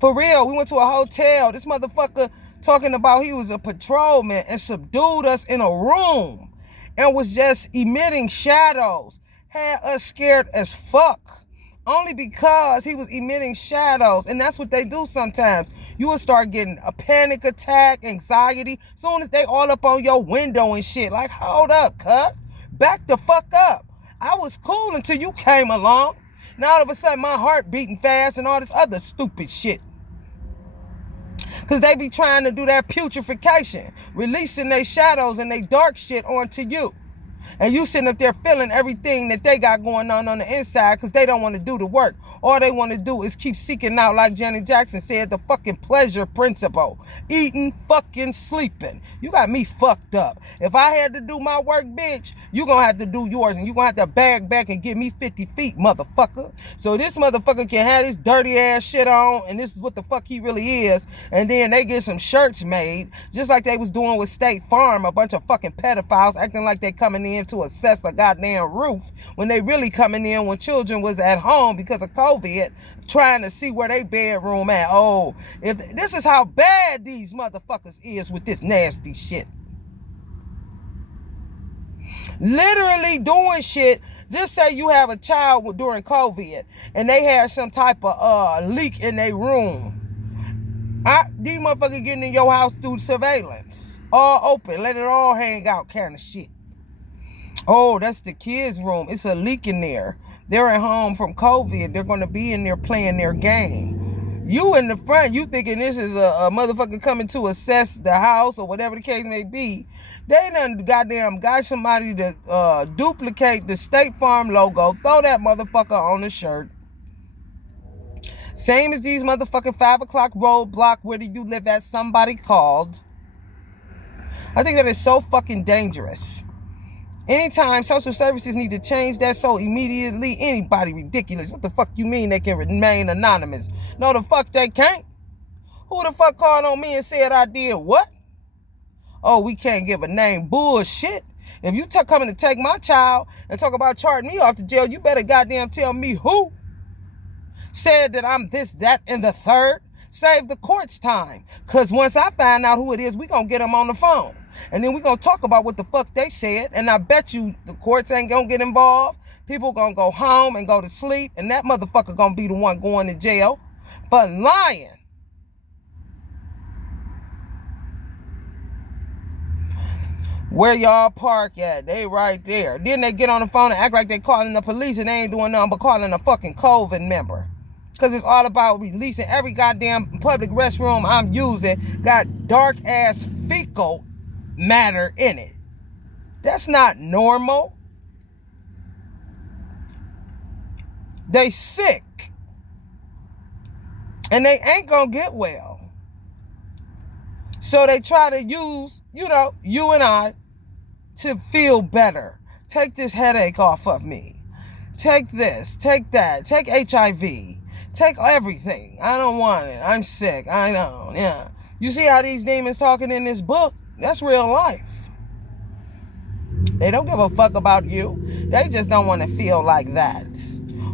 For real, we went to a hotel. This motherfucker talking about he was a patrolman and subdued us in a room and was just emitting shadows. Had us scared as fuck. Only because he was emitting shadows. And that's what they do sometimes. You will start getting a panic attack, anxiety, soon as they all up on your window and shit. Like, hold up, cuz. Back the fuck up. I was cool until you came along. Now all of a sudden my heart beating fast and all this other stupid shit. Because they be trying to do that putrefaction. Releasing their shadows and their dark shit onto you. And you sitting up there feeling everything that they got going on the inside because they don't want to do the work. All they want to do is keep seeking out, like Janet Jackson said, the fucking pleasure principle. Eating, fucking sleeping. You got me fucked up. If I had to do my work, bitch, you gonna have to do yours. And you gonna have to bag back and give me 50 feet, motherfucker. So this motherfucker can have this dirty ass shit on, and this is what the fuck he really is. And then they get some shirts made, just like they was doing with State Farm, a bunch of fucking pedophiles acting like they coming in to assess the goddamn roof when they really coming in when children was at home because of COVID, trying to see where they bedroom at. Oh, if this is how bad these motherfuckers is with this nasty shit. Literally doing shit. Just say you have a child during COVID and they had some type of leak in their room. These motherfuckers getting in your house through surveillance. All open. Let it all hang out kind of shit. Oh, that's the kids' room. It's a leak in there. They're at home from COVID. They're going to be in there playing their game. You in the front, you thinking this is a motherfucker coming to assess the house or whatever the case may be. They done goddamn got somebody to duplicate the State Farm logo. Throw that motherfucker on the shirt. Same as these motherfucking 5 o'clock roadblock, where do you live at, somebody called. I think that is so fucking dangerous. Anytime social services need to change that so immediately, anybody ridiculous. What the fuck you mean they can remain anonymous? No, the fuck they can't. Who the fuck called on me and said I did what? Oh, we can't give a name. Bullshit. If you coming to take my child and talk about charting me off to jail, you better goddamn tell me who said that I'm this, that, and the third. Save the court's time. Because once I find out who it is, we going to get them on the phone. And then we're going to talk about what the fuck they said. And I bet you the courts ain't going to get involved. People going to go home and go to sleep. And that motherfucker going to be the one going to jail for lying. Where y'all park at? They right there. Then they get on the phone and act like they calling the police and they ain't doing nothing but calling a fucking COVID member. Because it's all about releasing every goddamn public restroom I'm using got dark ass fecal matter in it. That's not normal. They sick. And they ain't gonna get well. So they try to use, you and I to feel better. Take this headache off of me. Take this, take that, take HIV. Take everything. I don't want it. I'm sick. I know. Yeah. You see how these demons talking in this book? That's real life. They don't give a fuck about you. They just don't want to feel like that.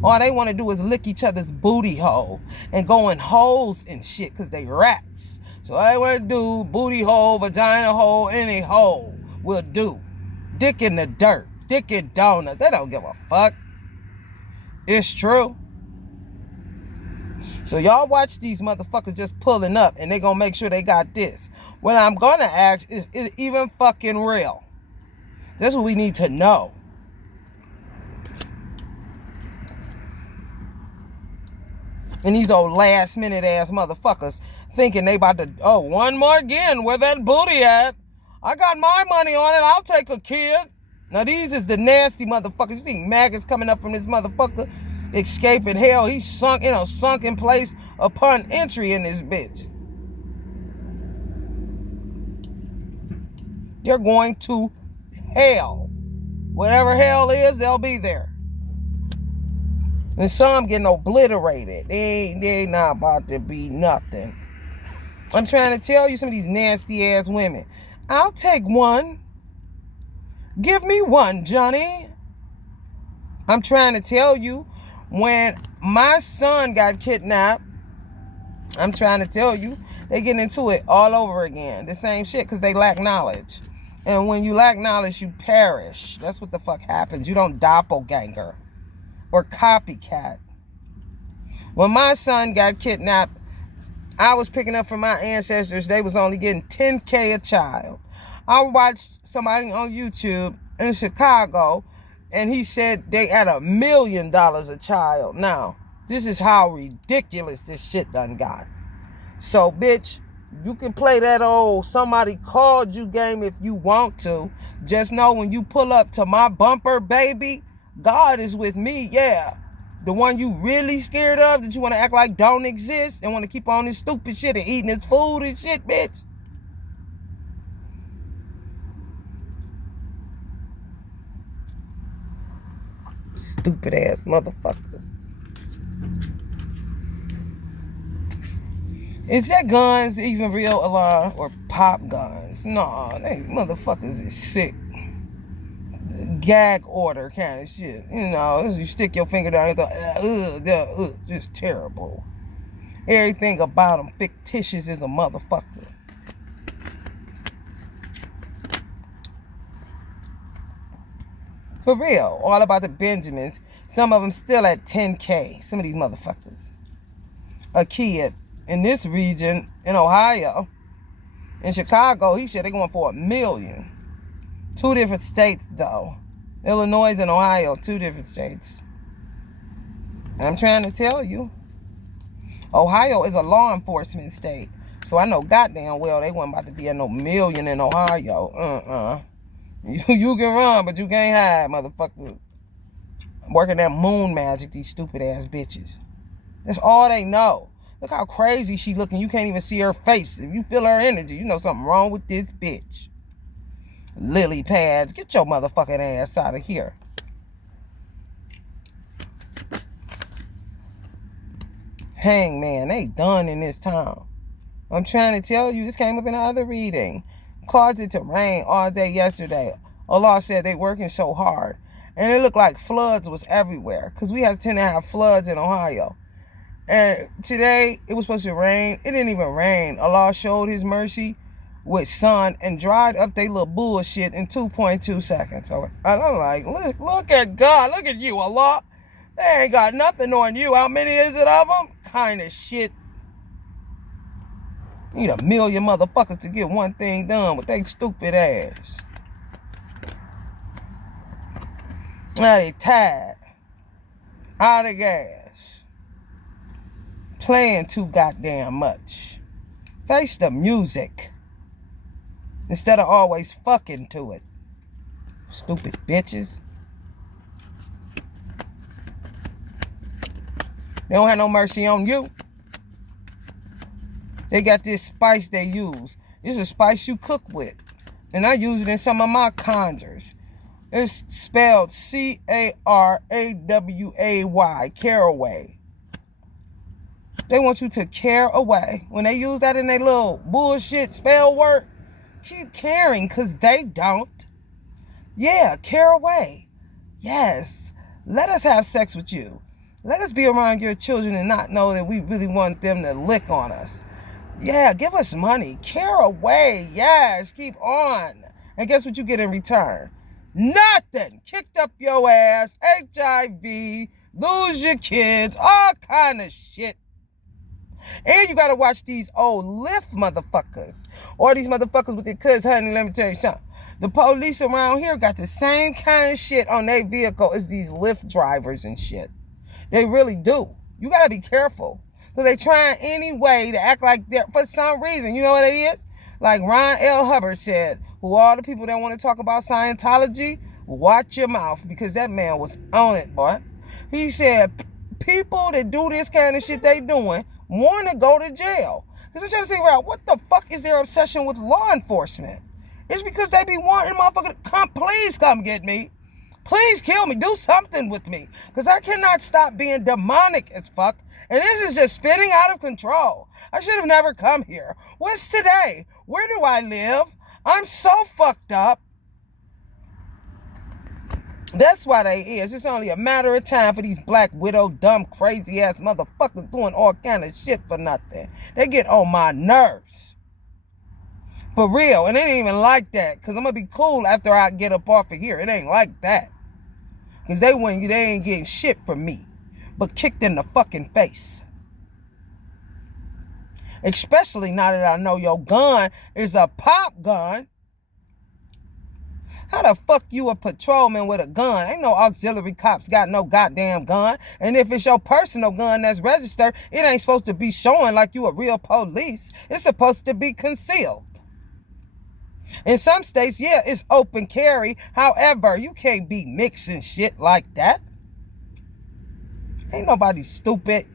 All they want to do is lick each other's booty hole and go in holes and shit because they rats. So all they want to do, booty hole, vagina hole, any hole will do. Dick in the dirt. Dick in donuts. They don't give a fuck. It's true. So y'all watch these motherfuckers just pulling up and they gonna make sure they got this. What I'm gonna ask is it even fucking real? That's what we need to know. And these old last minute ass motherfuckers thinking they about to, oh, one more again, where that booty at? I got my money on it, I'll take a kid. Now these is the nasty motherfuckers. You see maggots coming up from this motherfucker, escaping hell. He's sunk in a sunken place upon entry in this bitch. They're going to hell. Whatever hell is, they'll be there. And some getting obliterated. They not about to be nothing. I'm trying to tell you, some of these nasty ass women. I'll take one. Give me one, Johnny. I'm trying to tell you, when my son got kidnapped, I'm trying to tell you, they get into it all over again. The same shit, because they lack knowledge. And when you lack knowledge, you perish. That's what the fuck happens. You don't doppelganger or copycat. When my son got kidnapped, I was picking up from my ancestors. They was only getting $10K a child. I watched somebody on YouTube in Chicago, and he said they had $1 million a child. Now, this is how ridiculous this shit done got. So, bitch, you can play that old somebody called you game if you want to. Just know when you pull up to my bumper, baby, God is with me, yeah. The one you really scared of, that you want to act like don't exist and want to keep on this stupid shit and eating this food and shit, bitch. Stupid ass motherfuckers. Is that guns even real, Alon? Or pop guns? No, they motherfuckers is sick. Gag order kind of shit. You know, you stick your finger down and go, just terrible. Everything about them fictitious is a motherfucker. For real, all about the Benjamins. Some of them still at 10K. Some of these motherfuckers. A kid in this region, in Ohio, in Chicago, he said they going for $1 million. 2 different states, though. Illinois and Ohio, 2 different states. And I'm trying to tell you, Ohio is a law enforcement state. So I know goddamn well they wasn't about to be at no $1 million in Ohio. You can run, but you can't hide, motherfucker. Working that moon magic, these stupid ass bitches. That's all they know. Look how crazy she looking. You can't even see her face. If you feel her energy, you know something wrong with this bitch. Lily pads, get your motherfucking ass out of here. Hangman, they done in this town. I'm trying to tell you, this came up in the other reading. Caused it to rain all day yesterday. Allah said they working so hard. And it looked like floods was everywhere. Because we tend to have floods in Ohio. And today, it was supposed to rain. It didn't even rain. Allah showed his mercy with sun and dried up they little bullshit in 2.2 seconds. So I'm like, look at God. Look at you, Allah. They ain't got nothing on you. How many is it of them? Kind of shit. Need 1 million motherfuckers to get one thing done with they stupid ass. Now they tired. Out of gas. Playing too goddamn much. Face the music. Instead of always fucking to it. Stupid bitches. They don't have no mercy on you. They got this spice they use. It's a spice you cook with. And I use it in some of my conjures. It's spelled C-A-R-A-W-A-Y. Caraway. They want you to care away. When they use that in their little bullshit spell work, keep caring because they don't. Yeah, care away. Yes. Let us have sex with you. Let us be around your children and not know that we really want them to lick on us. Yeah, give us money. Care away. Yes, keep on. And guess what you get in return? Nothing. Kicked up your ass, HIV, lose your kids, all kind of shit. And you got to watch these old Lyft motherfuckers. Or these motherfuckers with their kids. Honey, let me tell you something. The police around here got the same kind of shit on their vehicle as these Lyft drivers and shit. They really do. You got to be careful. So they trying any way to act like they're, for some reason, you know what it is? Like Ron L. Hubbard said, who all the people that want to talk about Scientology, watch your mouth, because that man was on it, boy. He said, people that do this kind of shit they doing want to go to jail. Because I'm trying to figure out, what the fuck is their obsession with law enforcement? It's because they be wanting motherfuckers to come, please come get me. Please kill me. Do something with me. Because I cannot stop being demonic as fuck. And this is just spinning out of control. I should have never come here. What's today? Where do I live? I'm so fucked up. That's why they is. It's only a matter of time for these black widow, dumb, crazy ass motherfuckers doing all kind of shit for nothing. They get on my nerves. For real. And it ain't even like that. Because I'm going to be cool after I get up off of here. It ain't like that. Because they ain't getting shit from me. But kicked in the fucking face. Especially now that I know your gun is a pop gun. How the fuck you a patrolman with a gun? Ain't no auxiliary cops got no goddamn gun. And if it's your personal gun that's registered, it ain't supposed to be showing like you a real police. It's supposed to be concealed. In some states, yeah, it's open carry. However, you can't be mixing shit like that. Ain't nobody stupid.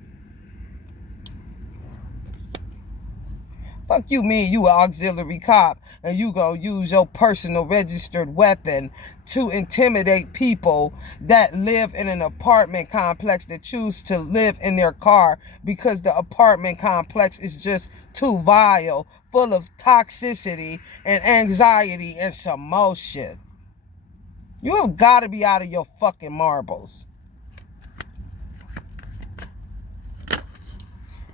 Fuck you mean you an auxiliary cop and you gonna use your personal registered weapon to intimidate people that live in an apartment complex that choose to live in their car because the apartment complex is just too vile, full of toxicity and anxiety and some more shit. You have got to be out of your fucking marbles.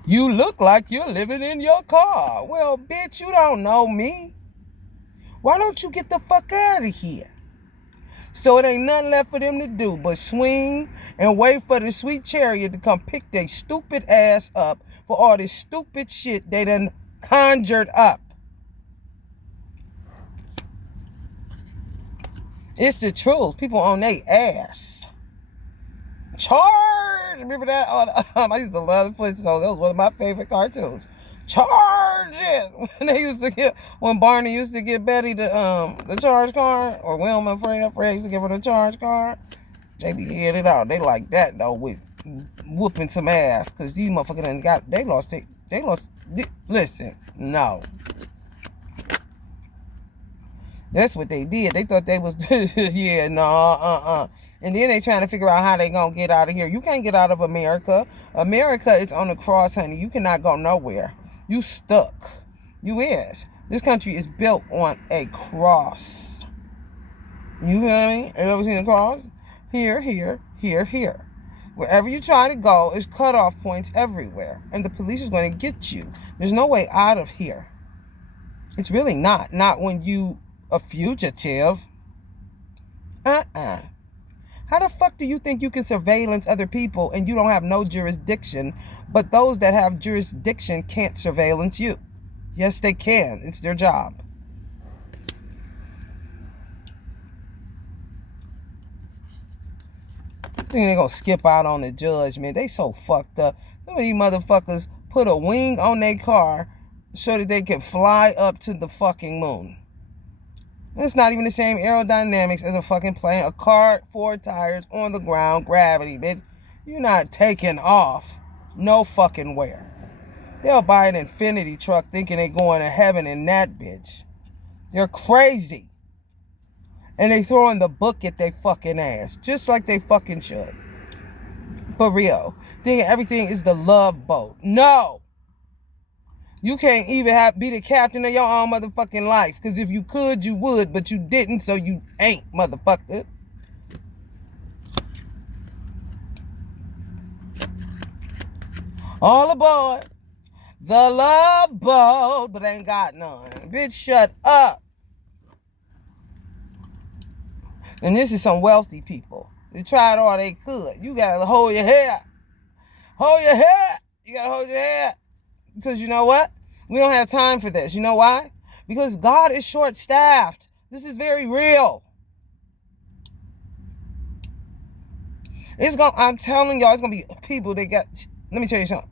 You look like you're living in your car. Well, bitch, you don't know me. Why don't you get the fuck out of here? So it ain't nothing left for them to do but swing and wait for the sweet chariot to come pick their stupid ass up for all this stupid shit they done conjured up. It's the truth. People on their ass. Charge! Remember that? I used to love the Flintstones. That was one of my favorite cartoons. Charge it! When Barney used to get Betty the charge card, or Wilma and Fred used to give her the charge card, they be headed out. They like that though, with whooping some ass, cause these motherfuckers they lost. Listen, no. That's what they did. They thought they was, yeah, no, And then they trying to figure out how they gonna get out of here. You can't get out of America. America is on the cross, honey. You cannot go nowhere. You stuck. You is. This country is built on a cross. You feel me? You ever seen a cross? Here, here, here, here. Wherever you try to go is cutoff points everywhere. And the police is going to get you. There's no way out of here. It's really not. Not when you a fugitive. How the fuck do you think you can surveillance other people and you don't have no jurisdiction, but those that have jurisdiction can't surveillance you? Yes, they can. It's their job. I think they're gonna skip out on the judge, man. They so fucked up. Some of these motherfuckers put a wing on their car so that they can fly up to the fucking moon. It's not even the same aerodynamics as a fucking plane. A car, 4 tires on the ground, gravity, bitch. You're not taking off. No fucking where. They'll buy an infinity truck thinking they're going to heaven in that bitch. They're crazy. And they throwing the book at their fucking ass. Just like they fucking should. For real. Thinking everything is the love boat. No. You can't even be the captain of your own motherfucking life. Because if you could, you would. But you didn't, so you ain't, motherfucker. All aboard the love boat. But ain't got none. Bitch, shut up. And this is some wealthy people. They tried all they could. You got to hold your head. Hold your head. You got to hold your head. Because you know what? We don't have time for this. You know why? Because God is short-staffed. This is very real. I'm telling y'all, it's going to be people that got... Let me tell you something.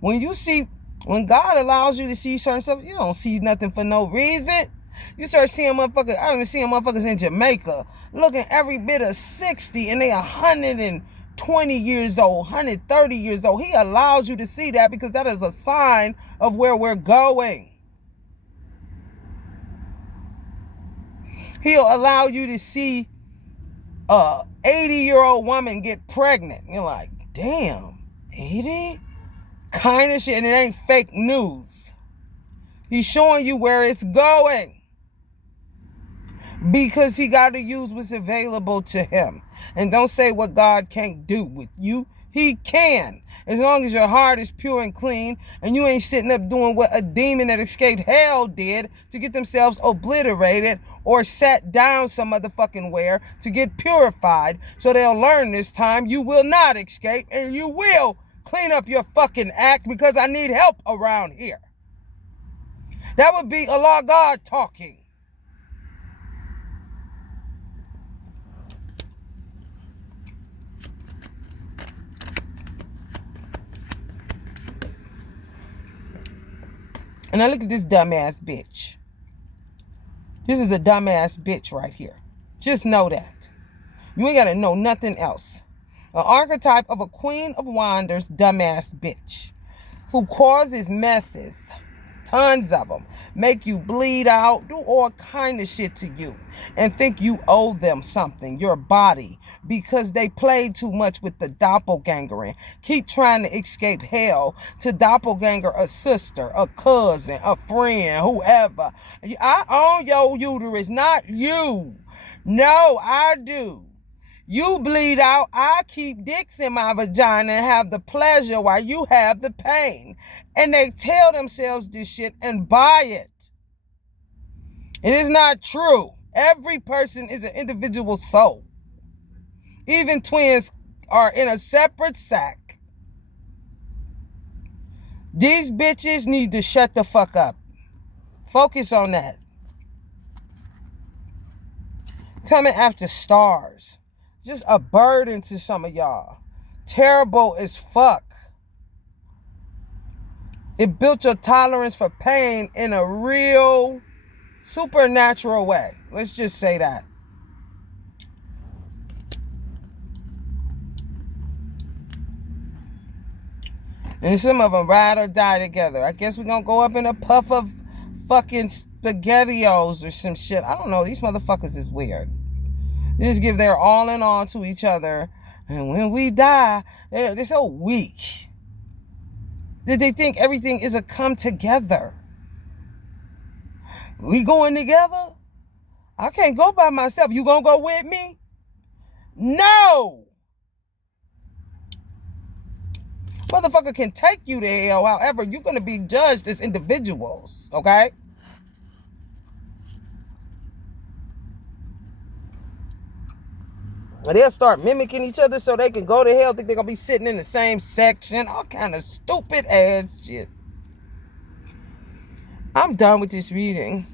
When God allows you to see certain stuff, you don't see nothing for no reason. You start seeing motherfuckers. I even seeing motherfuckers in Jamaica looking every bit of 60, and they 120 years old, 130 years old. He allows you to see that because that is a sign of where we're going. He'll allow you to see a 80-year-old woman get pregnant. You're like, damn, 80? Kind of shit, and it ain't fake news. He's showing you where it's going. Because he got to use what's available to him. And don't say what God can't do with you. He can. As long as your heart is pure and clean and you ain't sitting up doing what a demon that escaped hell did to get themselves obliterated or sat down some motherfucking where to get purified so they'll learn this time you will not escape and you will clean up your fucking act because I need help around here. That would be Allah God talking. And now look at this dumbass bitch. This is a dumbass bitch right here. Just know that. You ain't got to know nothing else. An archetype of a queen of wonders dumbass bitch who causes messes. Tons of them. Make you bleed out. Do all kind of shit to you. And think you owe them something. Your body. Because they played too much with the doppelgangering. Keep trying to escape hell to doppelganger a sister, a cousin, a friend, whoever. I own your uterus, not you. No, I do. You bleed out, I keep dicks in my vagina and have the pleasure while you have the pain. And they tell themselves this shit and buy it. It is not true. Every person is an individual soul. Even twins are in a separate sack. These bitches need to shut the fuck up. Focus on that. Coming after stars. Just a burden to some of y'all. Terrible as fuck. It built your tolerance for pain in a real supernatural way. Let's just say that. And some of them ride or die together. I guess we're going to go up in a puff of fucking SpaghettiOs or some shit. I don't know. These motherfuckers is weird. They just give their all in all to each other. And when we die, they're so weak. That they think everything is a come together. We going together? I can't go by myself. You gonna go with me? No! Motherfucker can take you to hell. However, you're gonna be judged as individuals. Okay? And they'll start mimicking each other so they can go to hell. Think they're going to be sitting in the same section. All kind of stupid ass shit. I'm done with this reading.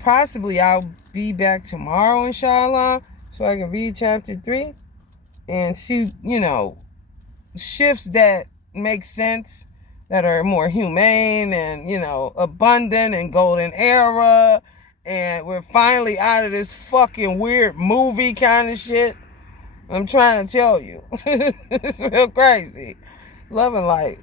Possibly I'll be back tomorrow, inshallah, so I can read chapter 3 and see, shifts that make sense, that are more humane and, abundant and golden era. And we're finally out of this fucking weird movie kind of shit. I'm trying to tell you. It's real crazy. Love and light.